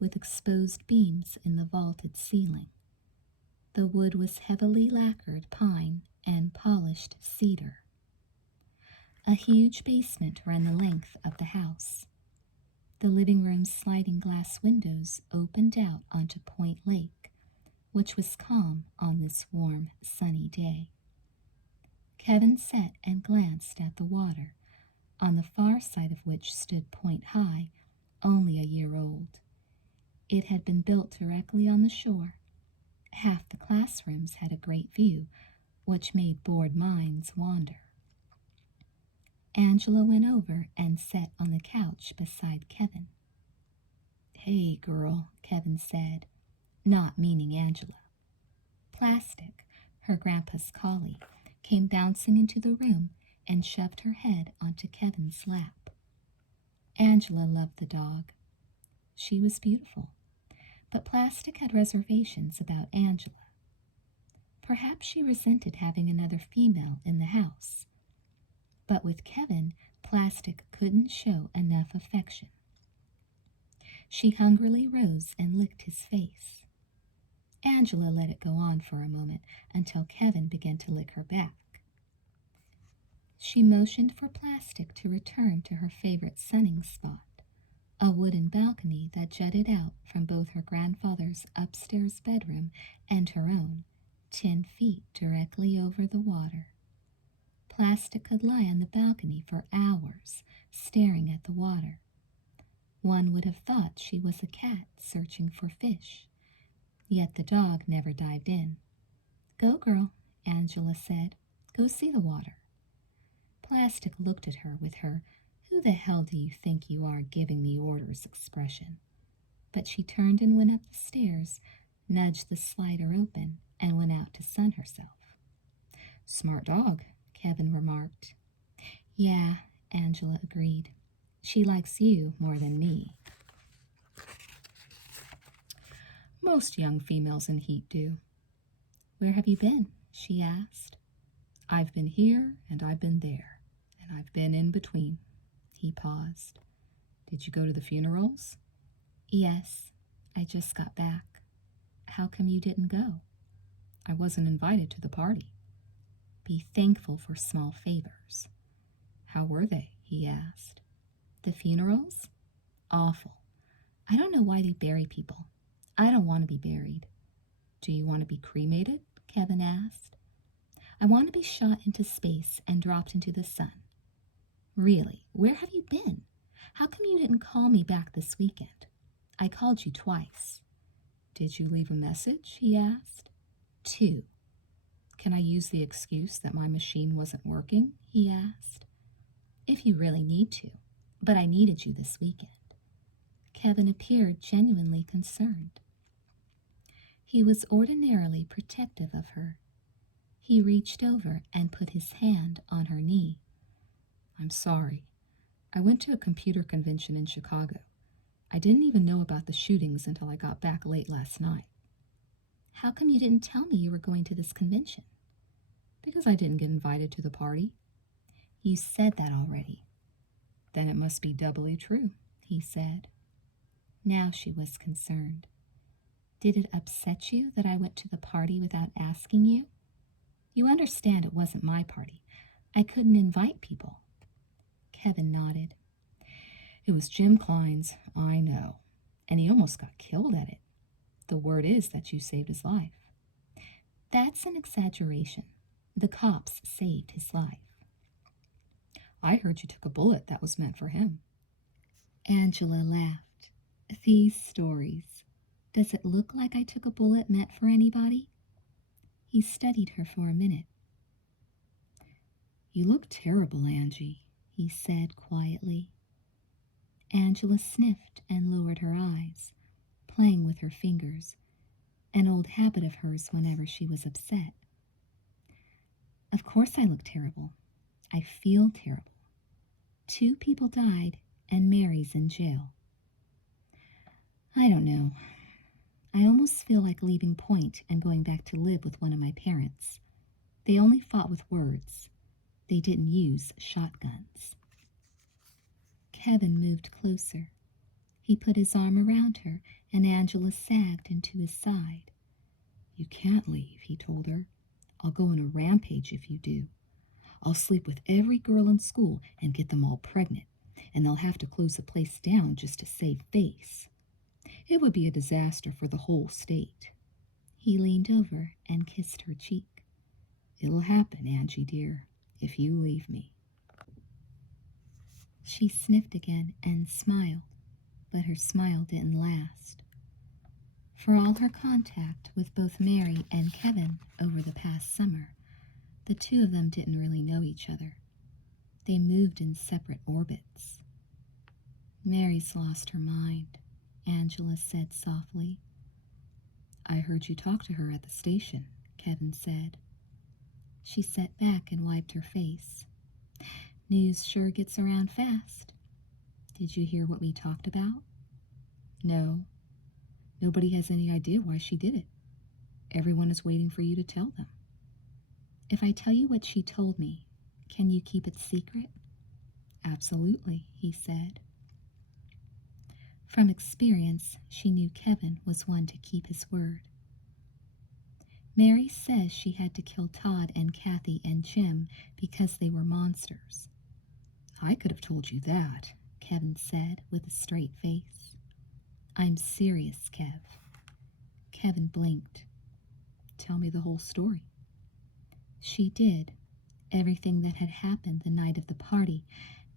with exposed beams in the vaulted ceiling. The wood was heavily lacquered pine and polished cedar. A huge basement ran the length of the house. The living room's sliding glass windows opened out onto Point Lake, which was calm on this warm, sunny day. Kevin sat and glanced at the water, on the far side of which stood Point High, only a year old. It had been built directly on the shore. Half the classrooms had a great view, which made bored minds wander. Angela went over and sat on the couch beside Kevin. Hey, girl, Kevin said, not meaning Angela. Plastic, her grandpa's collie, came bouncing into the room and shoved her head onto Kevin's lap. Angela loved the dog. She was beautiful, but Plastic had reservations about Angela. Perhaps she resented having another female in the house. But with Kevin, Plastic couldn't show enough affection. She hungrily rose and licked his face. Angela let it go on for a moment until Kevin began to lick her back. She motioned for Plastic to return to her favorite sunning spot, a wooden balcony that jutted out from both her grandfather's upstairs bedroom and her own, 10 feet directly over the water. Plastic could lie on the balcony for hours, staring at the water. One would have thought she was a cat searching for fish. Yet the dog never dived in. Go, girl, Angela said. Go see the water. Plastic looked at her with her, who the hell do you think you are giving me orders expression. But she turned and went up the stairs, nudged the slider open, and went out to sun herself. Smart dog, Kevin remarked. Yeah, Angela agreed. She likes you more than me. Most young females in heat do. Where have you been? She asked. I've been here and I've been there, and I've been in between. He paused. Did you go to the funerals? Yes, I just got back. How come you didn't go? I wasn't invited to the party. Be thankful for small favors. How were they? He asked. The funerals? Awful. I don't know why they bury people. I don't want to be buried. Do you want to be cremated? Kevin asked. I want to be shot into space and dropped into the sun. Really, where have you been? How come you didn't call me back this weekend? I called you twice. Did you leave a message? He asked. 2. Can I use the excuse that my machine wasn't working? He asked. If you really need to, but I needed you this weekend. Kevin appeared genuinely concerned. He was ordinarily protective of her. He reached over and put his hand on her knee. I'm sorry. I went to a computer convention in Chicago. I didn't even know about the shootings until I got back late last night. How come you didn't tell me you were going to this convention? Because I didn't get invited to the party. You said that already. Then it must be doubly true, he said. Now she was concerned. Did it upset you that I went to the party without asking you? You understand it wasn't my party. I couldn't invite people. Kevin nodded. It was Jim Klein's, I know, and he almost got killed at it. The word is that you saved his life. That's an exaggeration. The cops saved his life. I heard you took a bullet that was meant for him. Angela laughed. These stories. Does it look like I took a bullet meant for anybody? He studied her for a minute. "You look terrible, Angie," he said quietly. Angela sniffed and lowered her eyes, playing with her fingers, an old habit of hers whenever she was upset. "Of course I look terrible. I feel terrible. 2 people died, and Mary's in jail. I don't know. I almost feel like leaving Point and going back to live with one of my parents. They only fought with words. They didn't use shotguns." Kevin moved closer. He put his arm around her, and Angela sagged into his side. "You can't leave," he told her. "I'll go on a rampage if you do. I'll sleep with every girl in school and get them all pregnant, and they'll have to close the place down just to save face. It would be a disaster for the whole state." He leaned over and kissed her cheek. "It'll happen, Angie dear, if you leave me." She sniffed again and smiled, but her smile didn't last. For all her contact with both Mary and Kevin over the past summer, the 2 of them didn't really know each other. They moved in separate orbits. "Mary's lost her mind," Angela said softly. "I heard you talk to her at the station," Kevin said. She sat back and wiped her face. "News sure gets around fast. Did you hear what we talked about?" "No. Nobody has any idea why she did it. Everyone is waiting for you to tell them." "If I tell you what she told me, can you keep it secret?" "Absolutely," he said. From experience, she knew Kevin was one to keep his word. "Mary says she had to kill Todd and Kathy and Jim because they were monsters." "I could have told you that," Kevin said with a straight face. "I'm serious, Kev." Kevin blinked. "Tell me the whole story." She did, everything that had happened the night of the party,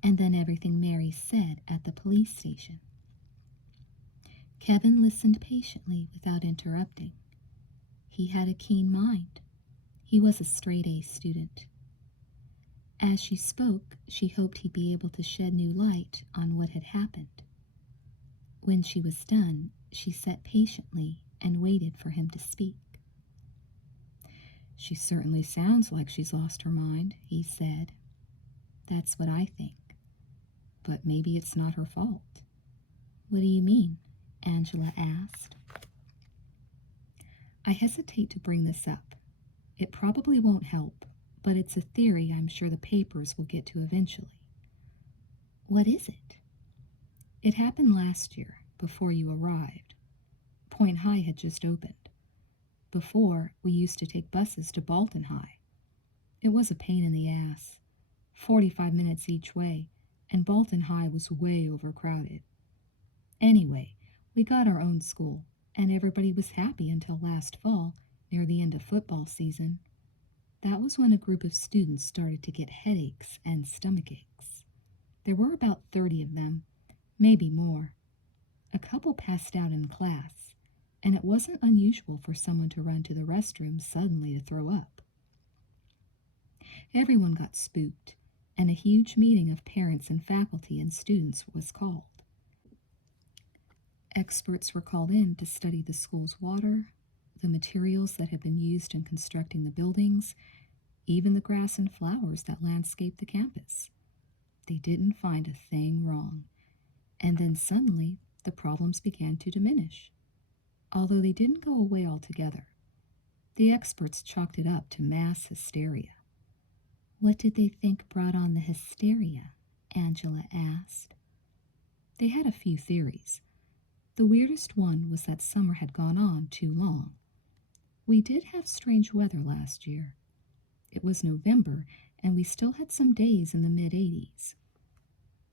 and then everything Mary said at the police station. Kevin listened patiently without interrupting. He had a keen mind. He was a straight-A student. As she spoke, she hoped he'd be able to shed new light on what had happened. When she was done, she sat patiently and waited for him to speak. "She certainly sounds like she's lost her mind," he said. "That's what I think. But maybe it's not her fault." "What do you mean?" Angela asked. "I hesitate to bring this up. It probably won't help, but it's a theory I'm sure the papers will get to eventually." "What is it?" "It happened last year, before you arrived. Point High had just opened. Before, we used to take buses to Bolton High. It was a pain in the ass, 45 minutes each way, and Bolton High was way overcrowded. Anyway, we got our own school, and everybody was happy until last fall, near the end of football season. That was when a group of students started to get headaches and stomach aches. There were about 30 of them, maybe more. A couple passed out in class, and it wasn't unusual for someone to run to the restroom suddenly to throw up. Everyone got spooked, and a huge meeting of parents and faculty and students was called. Experts were called in to study the school's water, the materials that had been used in constructing the buildings, even the grass and flowers that landscaped the campus. They didn't find a thing wrong, and then suddenly the problems began to diminish. Although they didn't go away altogether, the experts chalked it up to mass hysteria. "What did they think brought on the hysteria?" Angela asked. They had a few theories. The weirdest one was that summer had gone on too long. We did have strange weather last year. It was November, and we still had some days in the mid-80s.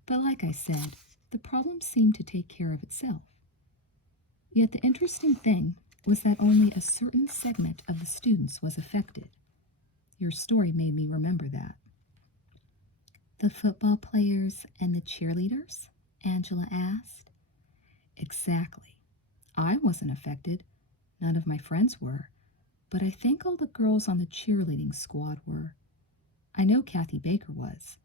But like I said, the problem seemed to take care of itself. Yet the interesting thing was that only a certain segment of the students was affected. Your story made me remember that. "The football players and the cheerleaders?" Angela asked. "Exactly. I wasn't affected. None of my friends were. but I think all the girls on the cheerleading squad were. I know Kathy Baker was.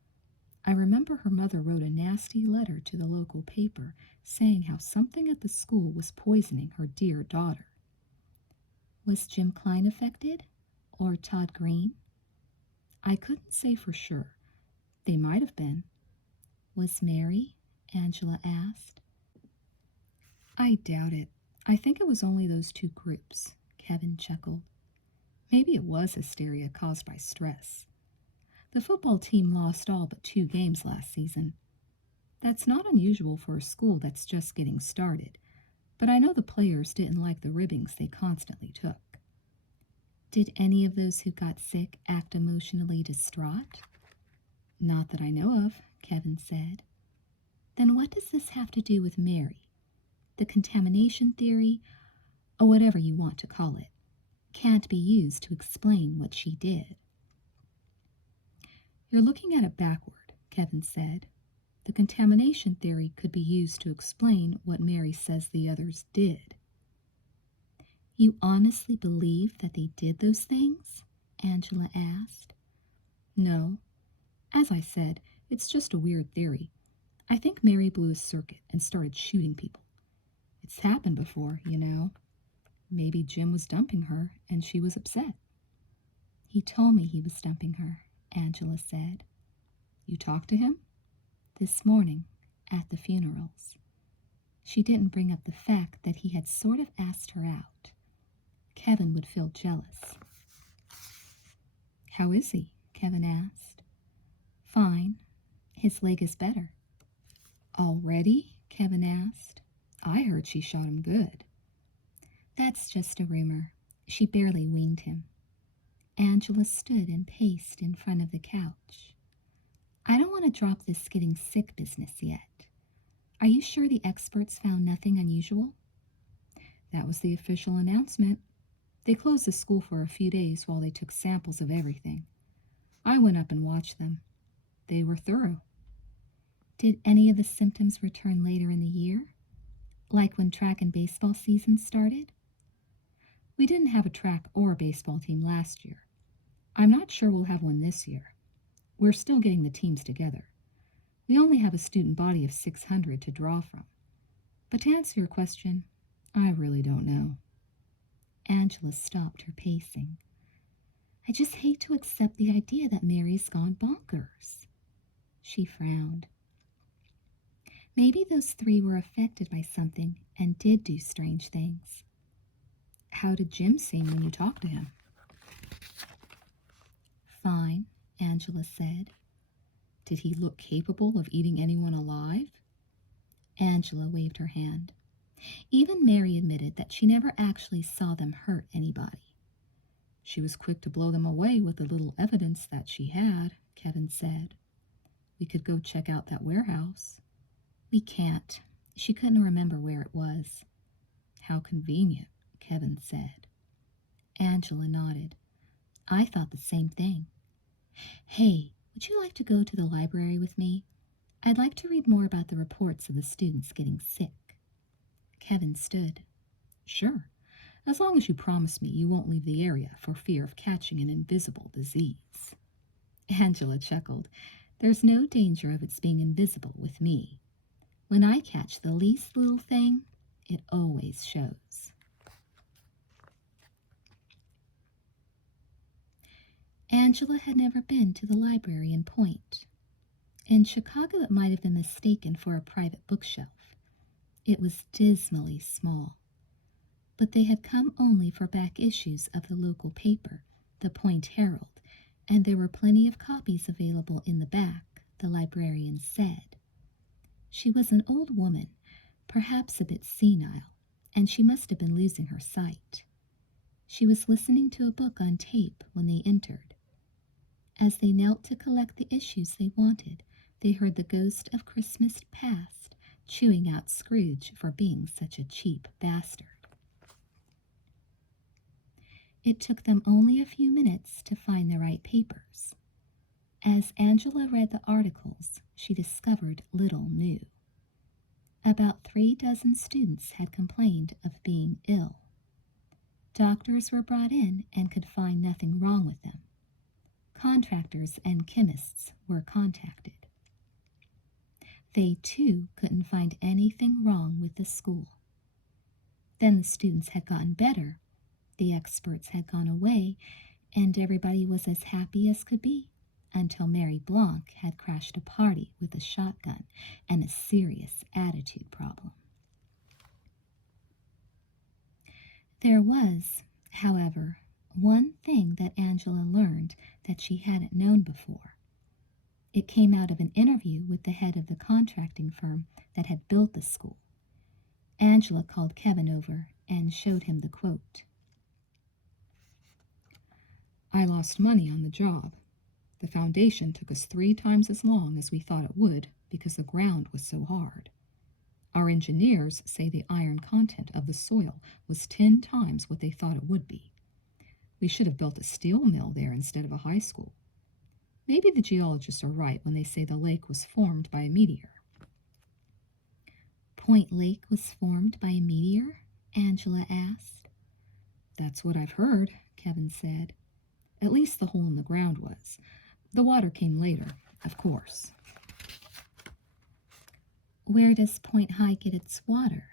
I remember her mother wrote a nasty letter to the local paper saying how something at the school was poisoning her dear daughter. Was Jim Klein affected? Or Todd Green? I couldn't say for sure. They might have been. Was Mary? Angela asked. I doubt it. I think it was only those two groups, Kevin chuckled. Maybe it was hysteria caused by stress. The football team lost all but 2 games last season. That's not unusual for a school that's just getting started, but I know the players didn't like the ribbings they constantly took. Did any of those who got sick act emotionally distraught? Not that I know of, Kevin said. Then what does this have to do with Mary? The contamination theory, or whatever you want to call it, can't be used to explain what she did. You're looking at it backward, Kevin said. The contamination theory could be used to explain what Mary says the others did. You honestly believe that they did those things? Angela asked. No. As I said, it's just a weird theory. I think Mary blew a circuit and started shooting people. It's happened before, you know. Maybe Jim was dumping her and she was upset. He told me he was dumping her, Angela said. You talked to him? This morning, at the funerals. She didn't bring up the fact that he had sort of asked her out. Kevin would feel jealous. How is he? Kevin asked. Fine. His leg is better. Already? Kevin asked. I heard she shot him good. That's just a rumor. She barely winged him. Angela stood and paced in front of the couch. I don't want to drop this getting sick business yet. Are you sure the experts found nothing unusual? That was the official announcement. They closed the school for a few days while they took samples of everything. I went up and watched them. They were thorough. Did any of the symptoms return later in the year? Like when track and baseball season started? We didn't have a track or a baseball team last year. I'm not sure we'll have one this year. We're still getting the teams together. We only have a student body of 600 to draw from. But to answer your question, I really don't know. Angela stopped her pacing. I just hate to accept the idea that Mary's gone bonkers. She frowned. Maybe those 3 were affected by something and did do strange things. How did Jim seem when you talked to him? Fine, Angela said. Did he look capable of eating anyone alive? Angela waved her hand. Even Mary admitted that she never actually saw them hurt anybody. She was quick to blow them away with the little evidence that she had, Kevin said. We could go check out that warehouse. We can't. She couldn't remember where it was. How convenient, Kevin said. Angela nodded. I thought the same thing. Hey, would you like to go to the library with me? I'd like to read more about the reports of the students getting sick. Kevin stood. Sure, as long as you promise me you won't leave the area for fear of catching an invisible disease. Angela chuckled. There's no danger of its being invisible with me. When I catch the least little thing, it always shows. Angela had never been to the library in Point. In Chicago, it might have been mistaken for a private bookshelf. It was dismally small. But they had come only for back issues of the local paper, the Point Herald, and there were plenty of copies available in the back, the librarian said. She was an old woman, perhaps a bit senile, and she must have been losing her sight. She was listening to a book on tape when they entered. As they knelt to collect the issues they wanted, they heard the ghost of Christmas past chewing out Scrooge for being such a cheap bastard. It took them only a few minutes to find the right papers. As Angela read the articles, she discovered little new. About 3 dozen students had complained of being ill. Doctors were brought in and could find nothing wrong with them. Contractors and chemists were contacted. They, too, couldn't find anything wrong with the school. Then the students had gotten better, the experts had gone away, and everybody was as happy as could be, until Mary Blanc had crashed a party with a shotgun and a serious attitude problem. There was, however, one thing that Angela learned that she hadn't known before. It came out of an interview with the head of the contracting firm that had built the school. Angela called Kevin over and showed him the quote. "I lost money on the job. The foundation took us 3 times as long as we thought it would because the ground was so hard. Our engineers say the iron content of the soil was 10 times what they thought it would be. We should have built a steel mill there instead of a high school. Maybe the geologists are right when they say the lake was formed by a meteor." Point Lake was formed by a meteor? Angela asked. "That's what I've heard," Kevin said. "At least the hole in the ground was. The water came later, of course." Where does Point High get its water?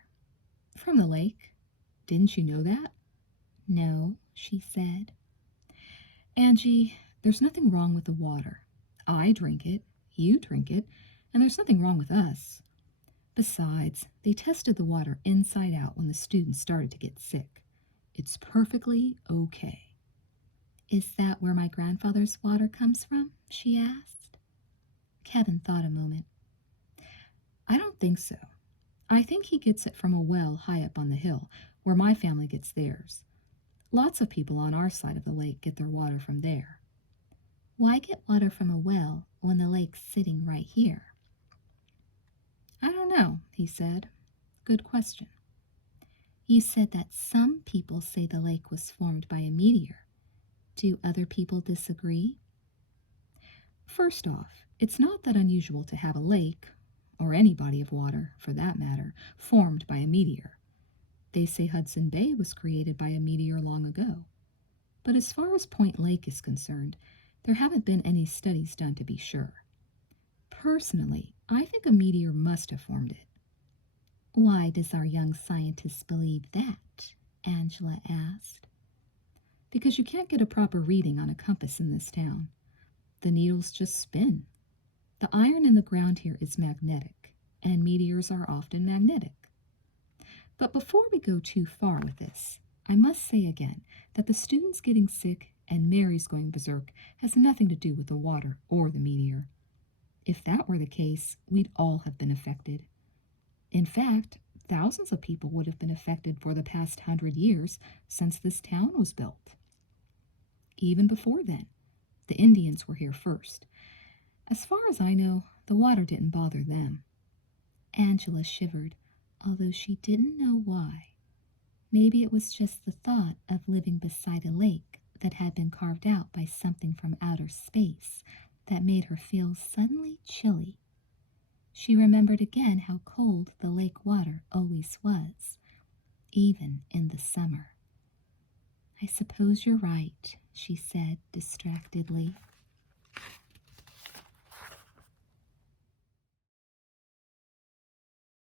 "From the lake. Didn't you know that?" No, she said. "Angie, there's nothing wrong with the water. I drink it, you drink it, and there's nothing wrong with us. Besides, they tested the water inside out when the students started to get sick. It's perfectly okay." Is that where my grandfather's water comes from? She asked. Kevin thought a moment. "I don't think so. I think he gets it from a well high up on the hill, where my family gets theirs. Lots of people on our side of the lake get their water from there." Why get water from a well when the lake's sitting right here? "I don't know," he said. "Good question." You said that some people say the lake was formed by a meteor. Do other people disagree? First off, it's not that unusual to have a lake, or any body of water, for that matter, formed by a meteor. They say Hudson Bay was created by a meteor long ago. But as far as Point Lake is concerned, there haven't been any studies done to be sure. Personally, I think a meteor must have formed it. Why does our young scientist believe that? Angela asked. Because you can't get a proper reading on a compass in this town. The needles just spin. The iron in the ground here is magnetic, and meteors are often magnetic. But before we go too far with this, I must say again that the students getting sick and Mary's going berserk has nothing to do with the water or the meteor. If that were the case, we'd all have been affected. In fact, thousands of people would have been affected for the past 100 years since this town was built. Even before then, the Indians were here first. As far as I know, the water didn't bother them. Angela shivered, although she didn't know why. Maybe it was just the thought of living beside a lake that had been carved out by something from outer space that made her feel suddenly chilly. She remembered again how cold the lake water always was, even in the summer. "I suppose you're right," she said distractedly.